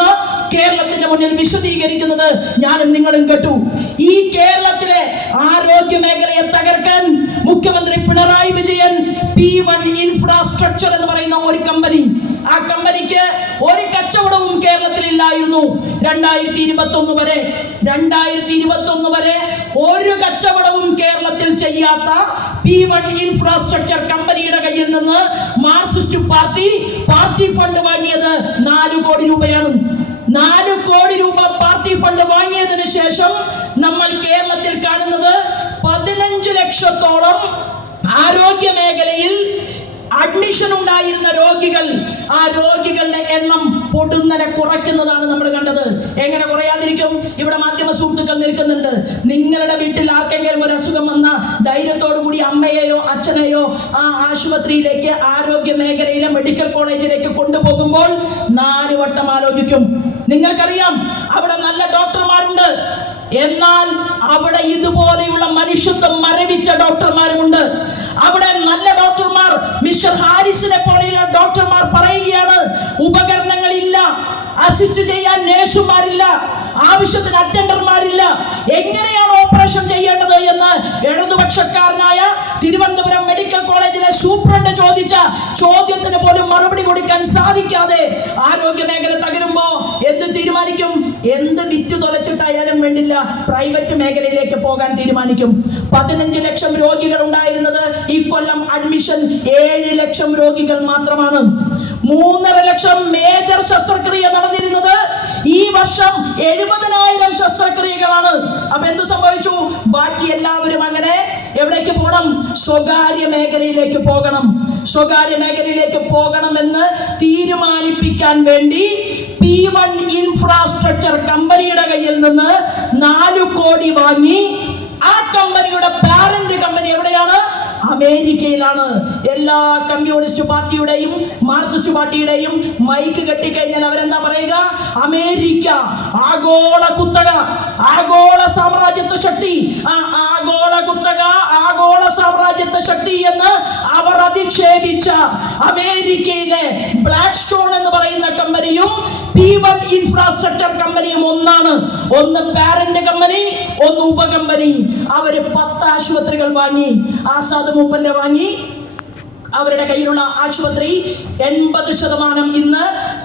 കേരളത്തിന്റെ മുന്നിൽ വിശദീകരിക്കുന്നത് ഞാനും നിങ്ങളും കേട്ടു. ഈ കേരളത്തിലെ ആരോഗ്യ മേഖലയെ തകർക്കാൻ മുഖ്യമന്ത്രി പിണറായി വിജയൻ P1 ഇൻഫ്രാസ്ട്രക്ചർ എന്ന് പറയുന്ന ഒരു കമ്പനി, ആ കമ്പനിക്ക് ഒരു കച്ചവടവും കേരളത്തിൽ ഇല്ലായിരുന്നു. 2021 വരെ ഒരു കച്ചവടവും കേരളത്തിൽ ചെയ്യാത്ത P1 ഇൻഫ്രാസ്ട്രക്ചർ കമ്പനിയുടെ കയ്യിൽ നിന്ന് മാർക്സിസ്റ്റ് പാർട്ടി ഫണ്ട് വാങ്ങിയത് 4 കോടി രൂപയാണ്. 4 കോടി രൂപ പാർട്ടി ഫണ്ട് വാങ്ങിയതിനു ശേഷം നമ്മൾ കേരളത്തിൽ കാണുന്നത് 15 ലക്ഷത്തോളം ആരോഗ്യ മേഖലയിൽ അഡ്മിഷൻ ഉണ്ടായിരുന്ന രോഗികൾ, ആ രോഗികളുടെ എണ്ണം പൊടുന്നനെ കുറയ്ക്കുന്നതാണ് നമ്മൾ കണ്ടത്. എങ്ങനെ കുറയാതിരിക്കും? ഇവിടെ മാധ്യമ സുഹൃത്തുക്കൾ നിൽക്കുന്നുണ്ട്. നിങ്ങളുടെ വീട്ടിൽ ആർക്കെങ്കിലും ഒരു അസുഖം വന്ന ധൈര്യത്തോടു കൂടി അമ്മയെയോ അച്ഛനെയോ ആ ആശുപത്രിയിലേക്ക്, ആരോഗ്യ മേഖലയിലെ മെഡിക്കൽ കോളേജിലേക്ക് കൊണ്ടുപോകുമ്പോൾ 4 വട്ടം ആലോചിക്കും. നിങ്ങൾക്കറിയാം, അവിടെ നല്ല ഡോക്ടർമാരുണ്ട്, എന്നാൽ അവിടെ ഇതുപോലെയുള്ള മനുഷ്യത്വം മരവിച്ച ഡോക്ടർമാരുമുണ്ട്. അവിടെ നല്ല ഡോക്ടർമാർ, മിസ്റ്റർ ഹാരിസിനെ പോലെയുള്ള ഡോക്ടർമാർ പറയുകയാണ്, ഉപകരണങ്ങളില്ല, അസിസ്റ്റ് ചെയ്യാൻ നേഴ്സുമാരില്ല, ആവശ്യത്തിന് അറ്റൻഡർമാരില്ല, എങ്ങനെയാണ് ഓപ്പറേഷൻ ചെയ്യേണ്ടത് എന്ന് ഇടതുപക്ഷക്കാരനായ തിരുവനന്തപുരം മെഡിക്കൽ കോളേജിലെ സൂപ്രണ്ട് ചോദിച്ച ചോദ്യത്തിന് പോലും മറുപടി കൊടുക്കാൻ സാധിക്കാതെ ആരോഗ്യ മേഖല തകരുമ്പോ എന്ത് തീരുമാനിക്കും? എന്ത് വിറ്റ് തൊലച്ചിട്ടായാലും വേണ്ടില്ല, പ്രൈവറ്റ് മേഖലയിലേക്ക് പോകാൻ തീരുമാനിക്കും. 15 ലക്ഷം രോഗികൾ ഉണ്ടായിരുന്നത് ഈ കൊല്ലം അഡ്മിഷൻ 7 ലക്ഷം രോഗികൾ മാത്രമാണ്. 3.5 ലക്ഷം മേജർ ശസ്ത്രക്രിയ നടന്നിരുന്നത് ഈ വർഷം 70,000 ശസ്ത്രക്രിയകളാണ്. അപ്പൊ എന്ത് സംഭവിച്ചു? ബാക്കി എല്ലാവരും അങ്ങനെ എവിടേക്ക് പോകണം? സ്വകാര്യ മേഖലയിലേക്ക് പോകണം. സ്വകാര്യ മേഖലയിലേക്ക് പോകണമെന്ന് തീരുമാനിപ്പിക്കാൻ വേണ്ടി P1 ഇൻഫ്രാസ്ട്രക്ചർ കമ്പനിയുടെ കയ്യിൽ നിന്ന് 4 കോടി വാങ്ങി. ആ കമ്പനിയുടെ പാരന്റ് കമ്പനി എവിടെയാണ്? അമേരിക്കയിലാണ്. എല്ലാ കമ്മ്യൂണിസ്റ്റ് പാർട്ടിയുടെയും മാർക്സിസ്റ്റ് പാർട്ടിയുടെയും മൈക്ക് കെട്ടിക്കഴിഞ്ഞാൽ അവരെന്താ പറയുക? അമേരിക്ക ആഗോള കുത്തക, ആഗോള സാമ്രാജ്യത്വ ശക്തി. ആ ആഗോള കുത്തക, ആഗോള സാമ്രാജ്യത്വ ശക്തി എന്ന് അവർ അധിക്ഷേപിച്ച അമേരിക്കയിലെ ബ്ലാക്ക് സ്റ്റോൺ എന്ന് പറയുന്ന കമ്പനിയും P1 ഇൻഫ്രാസ്ട്രക്ചർ കമ്പനിയും ഒന്നാണ്. ഒന്ന് പാരന്റ് കമ്പനി, ഒന്ന് ഉപകമ്പനി. അവര് 10 ആശുപത്രികൾ വാങ്ങി. ആസാദ് മൂപ്പന്റെ വാങ്ങി. അവരുടെ കയ്യിലുള്ള ആശുപത്രി 80% ഇന്ന്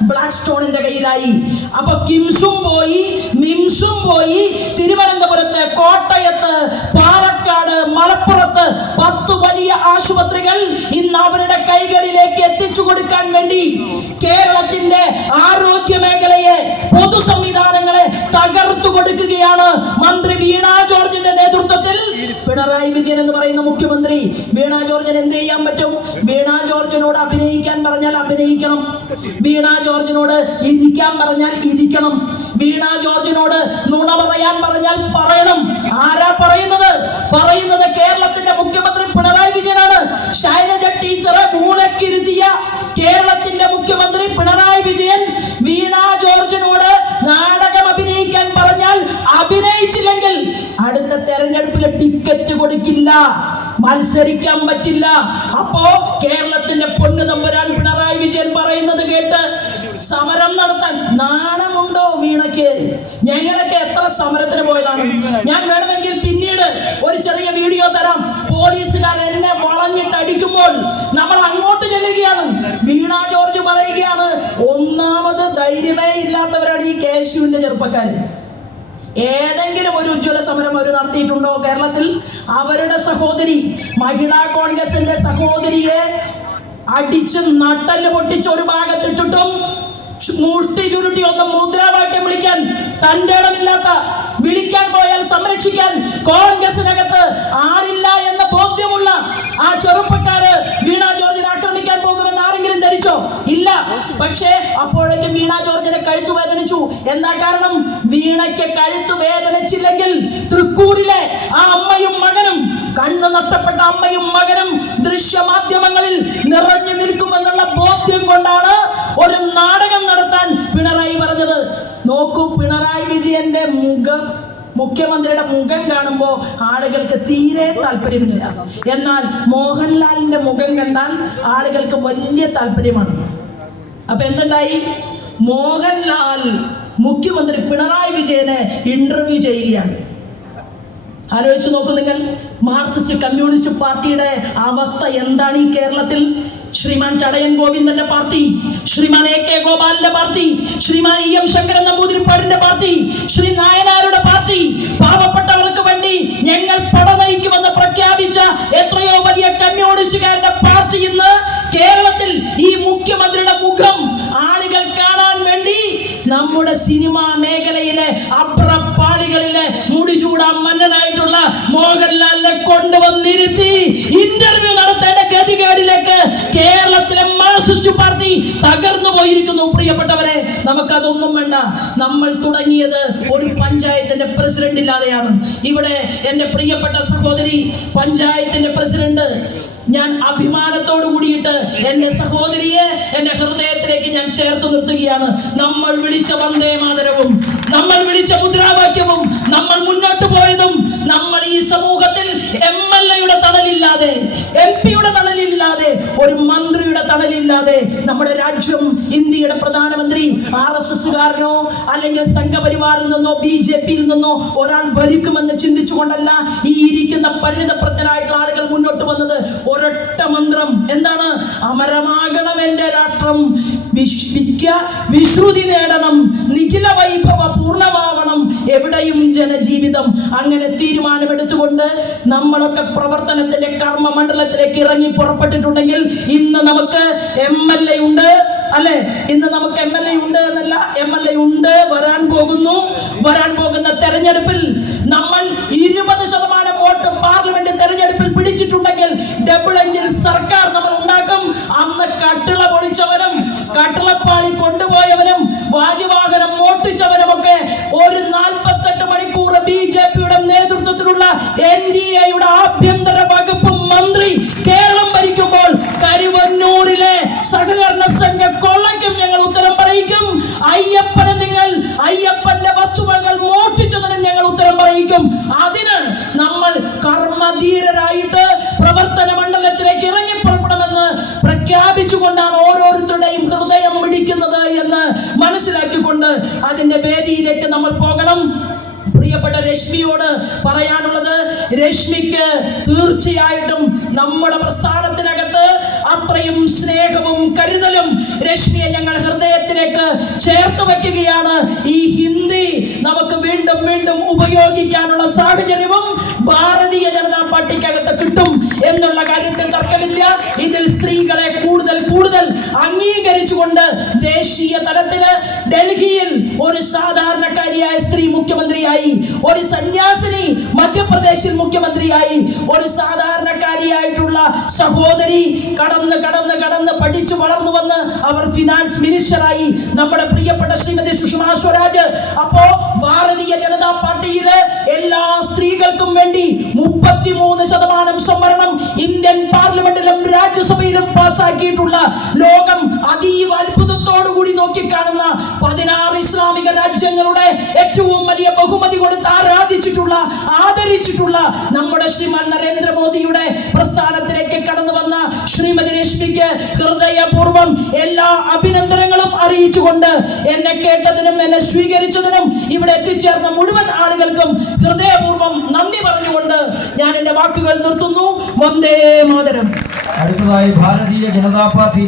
ബ്ലാക്ക് സ്റ്റോണിന്റെ കയ്യിലായി. അപ്പൊ കിംസും പോയി, മിംസും പോയി. തിരുവനന്തപുരത്ത്, കോട്ടയത്ത്, പാലക്കാട്, മലപ്പുറത്ത് 10 വലിയ ആശുപത്രികൾ ഇന്ന് അവരുടെ കൈകളിലേക്ക് എത്തിച്ചു കൊടുക്കാൻ വേണ്ടി കേരളത്തിന്റെ ആരോഗ്യ മേഖലയെ, പൊതു സംവിധാനങ്ങളെ തകർത്തു കൊടുക്കുകയാണ് മന്ത്രി വീണ ജോർജിന്റെ നേതൃത്വത്തിൽ. പിണറായി വിജയൻ എന്ന് പറയുന്ന മുഖ്യമന്ത്രി, വീണ ജോർജിന് എന്ത് ചെയ്യാൻ പറ്റും? വീണ ജോർജിനോട് അഭിനയിക്കാൻ പറഞ്ഞാൽ അഭിനയിക്കണം. വീണ ജോർജിനോട് ഇരിക്കാൻ പറഞ്ഞാൽ ഇരിക്കണം. വീണ ജോർജിനോട് നുണ പറയാൻ പറഞ്ഞാൽ പറയണം. ആരാ പറയുന്നത് കേരളത്തിന്റെ മുഖ്യമന്ത്രി പിണറായി വിജയനാണ്. ശൈലജ ടീച്ചറെ മൂലക്കിരുത്തിയ കേരളത്തിന്റെ മുഖ്യമന്ത്രി പിണറായി വിജയൻ വീണ ജോർജിനോട് നാടകം അഭിനയിക്കാൻ പറഞ്ഞാൽ അഭിനയിച്ചില്ലെങ്കിൽ അടുത്ത തെരഞ്ഞെടുപ്പിൽ ടിക്കറ്റ് കൊടുക്കില്ല, മത്സരിക്കാൻ പറ്റില്ല. അപ്പോ കേരളത്തിന്റെ പൊന്നു തമ്പുരാൻ പിണറായി വിജയൻ പറയുന്നത് കേട്ട് സമരം നടത്താൻ നാണമുണ്ടോ വീണയ്ക്ക്? ഞങ്ങളൊക്കെ എത്ര സമരത്തിന് പോയതാണ്. ഞാൻ വേണമെങ്കിൽ പിന്നീട് ഒരു ചെറിയ വീഡിയോ തരാം. പോലീസുകാർ എന്നെ വളഞ്ഞിട്ട് അടിക്കുമ്പോൾ നമ്മൾ അങ്ങോട്ട് ചെല്ലുകയാണ്. വീണ ജോർജ് പറയുകയാണ്, ഒന്നാമത് ധൈര്യമേ ഇല്ലാത്തവരാണ് ഈ കേശുവിന്റെ ചെറുപ്പക്കാര്. ഏതെങ്കിലും ഒരു ഉജ്ജ്വല സമരം അവർ നടത്തിയിട്ടുണ്ടോ കേരളത്തിൽ? അവരുടെ സഹോദരി, മഹിളാ കോൺഗ്രസിന്റെ സഹോദരിയെ അടിച്ച് നട്ടല് പൊട്ടിച്ച് ഒരു ഭാഗത്തിട്ടിട്ടും മുഷ്ടി ചുരുട്ടി ഒന്ന് മുദ്രാവാക്യം വിളിക്കാൻ തന്റെ ഇടമില്ലാത്ത, വിളിക്കാൻ പോയാൽ സംരക്ഷിക്കാൻ കോൺഗ്രസിനകത്ത് ആളില്ല എന്ന ബോധ്യമുള്ള ആ ചെറുപ്പക്കാര് വീണ ജോർജിനെ ആക്രമിക്കാൻ പോകുമെന്ന് ആരെങ്കിലും അംഗീകരിച്ചോ? ഇല്ല. പക്ഷേ അപ്പോഴേക്കും വീണ ജോർജിനെ കഴുത്തു വേദനിച്ചു. എന്താ കാരണം? വീണയ്ക്ക് കഴുത്തു വേദനിച്ചില്ലെങ്കിൽ തൃക്കൂരിലെ ആ അമ്മയും മകനും, കണ്ണു നഷ്ടപ്പെട്ട അമ്മയും മകനും ദൃശ്യമാധ്യമങ്ങളിൽ നിറഞ്ഞു നിൽക്കുമെന്നുള്ള ബോധ്യം കൊണ്ടാണ് ഒരു നാടകം നടത്താൻ പിണറായി പറഞ്ഞത്. നോക്കൂ, പിണറായി വിജയന്റെ മുഖം, മുഖ്യമന്ത്രിയുടെ മുഖം കാണുമ്പോൾ ആളുകൾക്ക് തീരെ താല്പര്യമില്ല. എന്നാൽ മോഹൻലാലിന്റെ മുഖം കണ്ടാൽ ആളുകൾക്ക് വലിയ താല്പര്യമാണ്. അപ്പൊ എന്തുണ്ടായി? മോഹൻലാൽ മുഖ്യമന്ത്രി പിണറായി വിജയനെ ഇന്റർവ്യൂ ചെയ്യുകയാണ്. ആലോചിച്ച് നോക്കൂ നിങ്ങൾ, മാർക്സിസ്റ്റ് കമ്മ്യൂണിസ്റ്റ് പാർട്ടിയുടെ അവസ്ഥ എന്താണ് ഈ കേരളത്തിൽ? ശ്രീമാൻ ചടയൻ ഗോവിന്ദന്റെ പാർട്ടി, ശ്രീമാൻ എ കെ ഗോപാലിന്റെ party, Shriman E M Sankaran നമ്പൂതിരിപ്പാടിന്റെ പാർട്ടി, ശ്രീ നായനാരുടെ പാർട്ടി, പാവപ്പെട്ടവർക്ക് വേണ്ടി ഞങ്ങൾ പട നയിക്കുമെന്ന് പ്രഖ്യാപിച്ച എത്രയോ വലിയ കമ്മ്യൂണിസ്റ്റുകാരുടെ പാർട്ടി ഇന്ന് കേരളത്തിൽ ഈ മുഖ്യമന്ത്രിയുടെ മുഖം ആളുകൾ കാണാൻ വേണ്ടി നമ്മുടെ സിനിമാ മേഖലയിലെ അപ്രപ്പാളികളിലെ മുടിചൂടാൻ മന്നനായിട്ടുള്ള മോഹൻലാലിനെ കൊണ്ടുവന്നിരുത്തി ഇന്റർവ്യൂ നടത്തേണ്ട ഗതികേടിലേക്ക് കേരളത്തിലെ മാർക്സിസ്റ്റ് പാർട്ടി തകർന്നു പോയിരിക്കുന്നു. പ്രിയപ്പെട്ടവരെ, നമുക്കതൊന്നും വേണ്ട. നമ്മൾ തുടങ്ങിയത് ഒരു പഞ്ചായത്തിന്റെ പ്രസിഡന്റ് ഇല്ലാതെയാണ്. ഇവിടെ എൻ്റെ പ്രിയപ്പെട്ട സഹോദരി പഞ്ചായത്തിന്റെ പ്രസിഡന്റ്, ഞാൻ അഭിമാനത്തോടു കൂടിയിട്ട് എൻ്റെ സഹോദരിയെ എൻ്റെ ഹൃദയത്തിലേക്ക് ഞാൻ ചേർത്ത് നിർത്തുകയാണ്. നമ്മൾ വിളിച്ച വന്ദേ മാതരവും, നമ്മൾ വിളിച്ച മുദ്രാവാക്യവും, നമ്മൾ മുന്നോട്ട് പോയതും, നമ്മൾ ഈ സമൂഹത്തിൽ MLA-യുടെ തണലില്ലാതെ, MP-യുടെ തണലില്ലാതെ, ഒരു മന്ത്രിയുടെ തണലില്ലാതെ നമ്മുടെ രാജ്യം, ഇന്ത്യയുടെ പ്രധാനമന്ത്രി RSS-കാരനോ അല്ലെങ്കിൽ സംഘപരിവാറിൽ നിന്നോ BJP-യിൽ നിന്നോ ഒരാൾ ഭരിക്കുമെന്ന് ചിന്തിച്ചുകൊണ്ടല്ല ഈ ഇരിക്കുന്ന പരിണിതപ്രജ്ഞരായിട്ടുള്ള ആളുകൾ മുന്നോട്ട് വന്നത്. ഒരൊറ്റ മന്ത്രം എന്താണ്? അമരമാകണം എൻ്റെ രാഷ്ട്രം, വിശ്രുതി നേടണം, നിഖില വൈഭവ പൂർണ്ണമാവണം, എവിടെയും ജനജീവിതം. അങ്ങനെ തീരുമാനമെടുത്തുകൊണ്ട് നമ്മളൊക്കെ പ്രവർത്തനത്തിന്റെ കർമ്മമണ്ഡലത്തിലേക്ക് ഇറങ്ങി പുറപ്പെട്ടിട്ടുണ്ടെങ്കിൽ ഇന്ന് നമുക്ക് MLA ഉണ്ട്, അല്ലെ? ഇന്ന് നമുക്ക് MLA ഉണ്ട് എന്നല്ല, MLA ഉണ്ട്, വരാൻ പോകുന്ന തെരഞ്ഞെടുപ്പിൽ നമ്മൾ 20% വോട്ട് പാർലമെന്റ് തെരഞ്ഞെടുപ്പിൽ പിടിച്ചിട്ടുണ്ടെങ്കിൽ ഡബിൾ എഞ്ചിൻ സർക്കാർ നമ്മൾ ഉണ്ടാക്കും. അന്ന് കട്ടിള പൊളിച്ചവനും കട്ടിളപ്പാളി കൊണ്ടുപോയവനും വാജിവാഹനം മോട്ടിച്ചവനും ഒക്കെ ഒരു 48 മണിക്കൂർ BJP-യുടെ നേതൃത്വത്തിലുള്ള NDA-യുടെ ആഭ്യന്തര വകുപ്പ് മന്ത്രി കേരളം ഭരിക്കുമ്പോൾ കരുവന്നൂരിലെ സഹകരണ സംഘ കൊള്ളയ്ക്കും ഞങ്ങൾ ഉത്തരം പറയിക്കും. അയ്യപ്പന്റെ വസ്തുവകൾ മോഷ്ടിച്ചതിനും ഞങ്ങൾ ഉത്തരം പറയിക്കും. അതിന് നമ്മൾ കർമ്മധീരരായിട്ട് പ്രവർത്തന മണ്ഡലത്തിലേക്ക് ഇറങ്ങി പുറപ്പെടുമെന്ന് പ്രഖ്യാപിച്ചുകൊണ്ടാണ് ഓരോരുത്തരുടെയും ഹൃദയം മിടിക്കുന്നത് എന്ന് മനസ്സിലാക്കിക്കൊണ്ട് അതിന്റെ വേദിയിലേക്ക് നമ്മൾ പോകണം. പ്രിയപ്പെട്ട രശ്മിയോട് പറയാനുള്ളത്, രശ്മിക്ക് തീർച്ചയായിട്ടും നമ്മുടെ പ്രസ്ഥാനത്തിനകത്ത് അത്രയും സ്നേഹവും കരുതലും രശ്മിയെ ഞങ്ങൾ ഹൃദയത്തിലേക്ക് ചേർത്ത് വയ്ക്കുകയാണ്. ഈ ഹിന്ദി നമുക്ക് വീണ്ടും വീണ്ടും ഉപയോഗിക്കാനുള്ള സാഹചര്യവും ഭാരതീയ ജനതാ പാർട്ടിക്കകത്ത് കിട്ടും എന്നുള്ള കാര്യത്തിൽ തർക്കമില്ല. ഇതിൽ സ്ത്രീകളെ കൂടുതൽ അംഗീകരിച്ചുകൊണ്ട് ദേശീയ തലത്തില് ഡൽഹിയിൽ ഒരു സാധാരണക്കാരിയായ സ്ത്രീ മുഖ്യമന്ത്രിയായി, ഒരു സന്യാസിനി മധ്യപ്രദേശിൽ മുഖ്യമന്ത്രിയായി, ഒരു സാധാരണക്കാരിയായിട്ടുള്ള സഹോദരി കടന്ന് പഠിച്ചു വളർന്നു വന്ന് അവർ ഫിനാൻസ് മിനിസ്റ്ററായി, നമ്മുടെ പ്രിയപ്പെട്ട ശ്രീമതി സുഷമാ സ്വരാജ്. അപ്പോ ഭാരതീയ ജനതാ പാർട്ടിയിലെ എല്ലാ സ്ത്രീകൾക്കും വേണ്ടി 33% സംവരണം ഇന്ത്യൻ പാർലമെന്റിലും രാജ്യസഭയിലും പാസ്സാക്കിയിട്ടുള്ള, ലോകം അതീവ അത്ഭുതത്തോടു കൂടി നോക്കിക്കാണുന്ന 16 ഇസ്ലാമിക രാജ്യങ്ങളുടെ ഏറ്റവും വലിയ ബഹുമതി കൊടുത്ത് ആദരിച്ചിട്ടുള്ള നമ്മുടെ ശ്രീമാൻ നരേന്ദ്രമോദിയുടെ പ്രസ്ഥാനത്തിലേക്ക് കടന്നു വന്ന ശ്രീമതി രശ്മിക്ക് ഹൃദയപൂർവ്വം എല്ലാ അഭിനന്ദനങ്ങളും അറിയിച്ചുകൊണ്ട് എന്നെ കേട്ടതിനും എന്നെ സ്വീകരിച്ചതിനും ഇവിടെ എത്തിച്ചേർന്ന മുഴുവൻ ആളുകൾക്കും ഹൃദയപൂർവ്വം നന്ദി പറഞ്ഞുകൊണ്ട് ഞാൻ എൻ്റെ വാക്കുകൾ നിർത്തുന്നു. വന്ദേ മാതരം. അടുത്തതായി ഭാരതീയ ജനതാ പാർട്ടി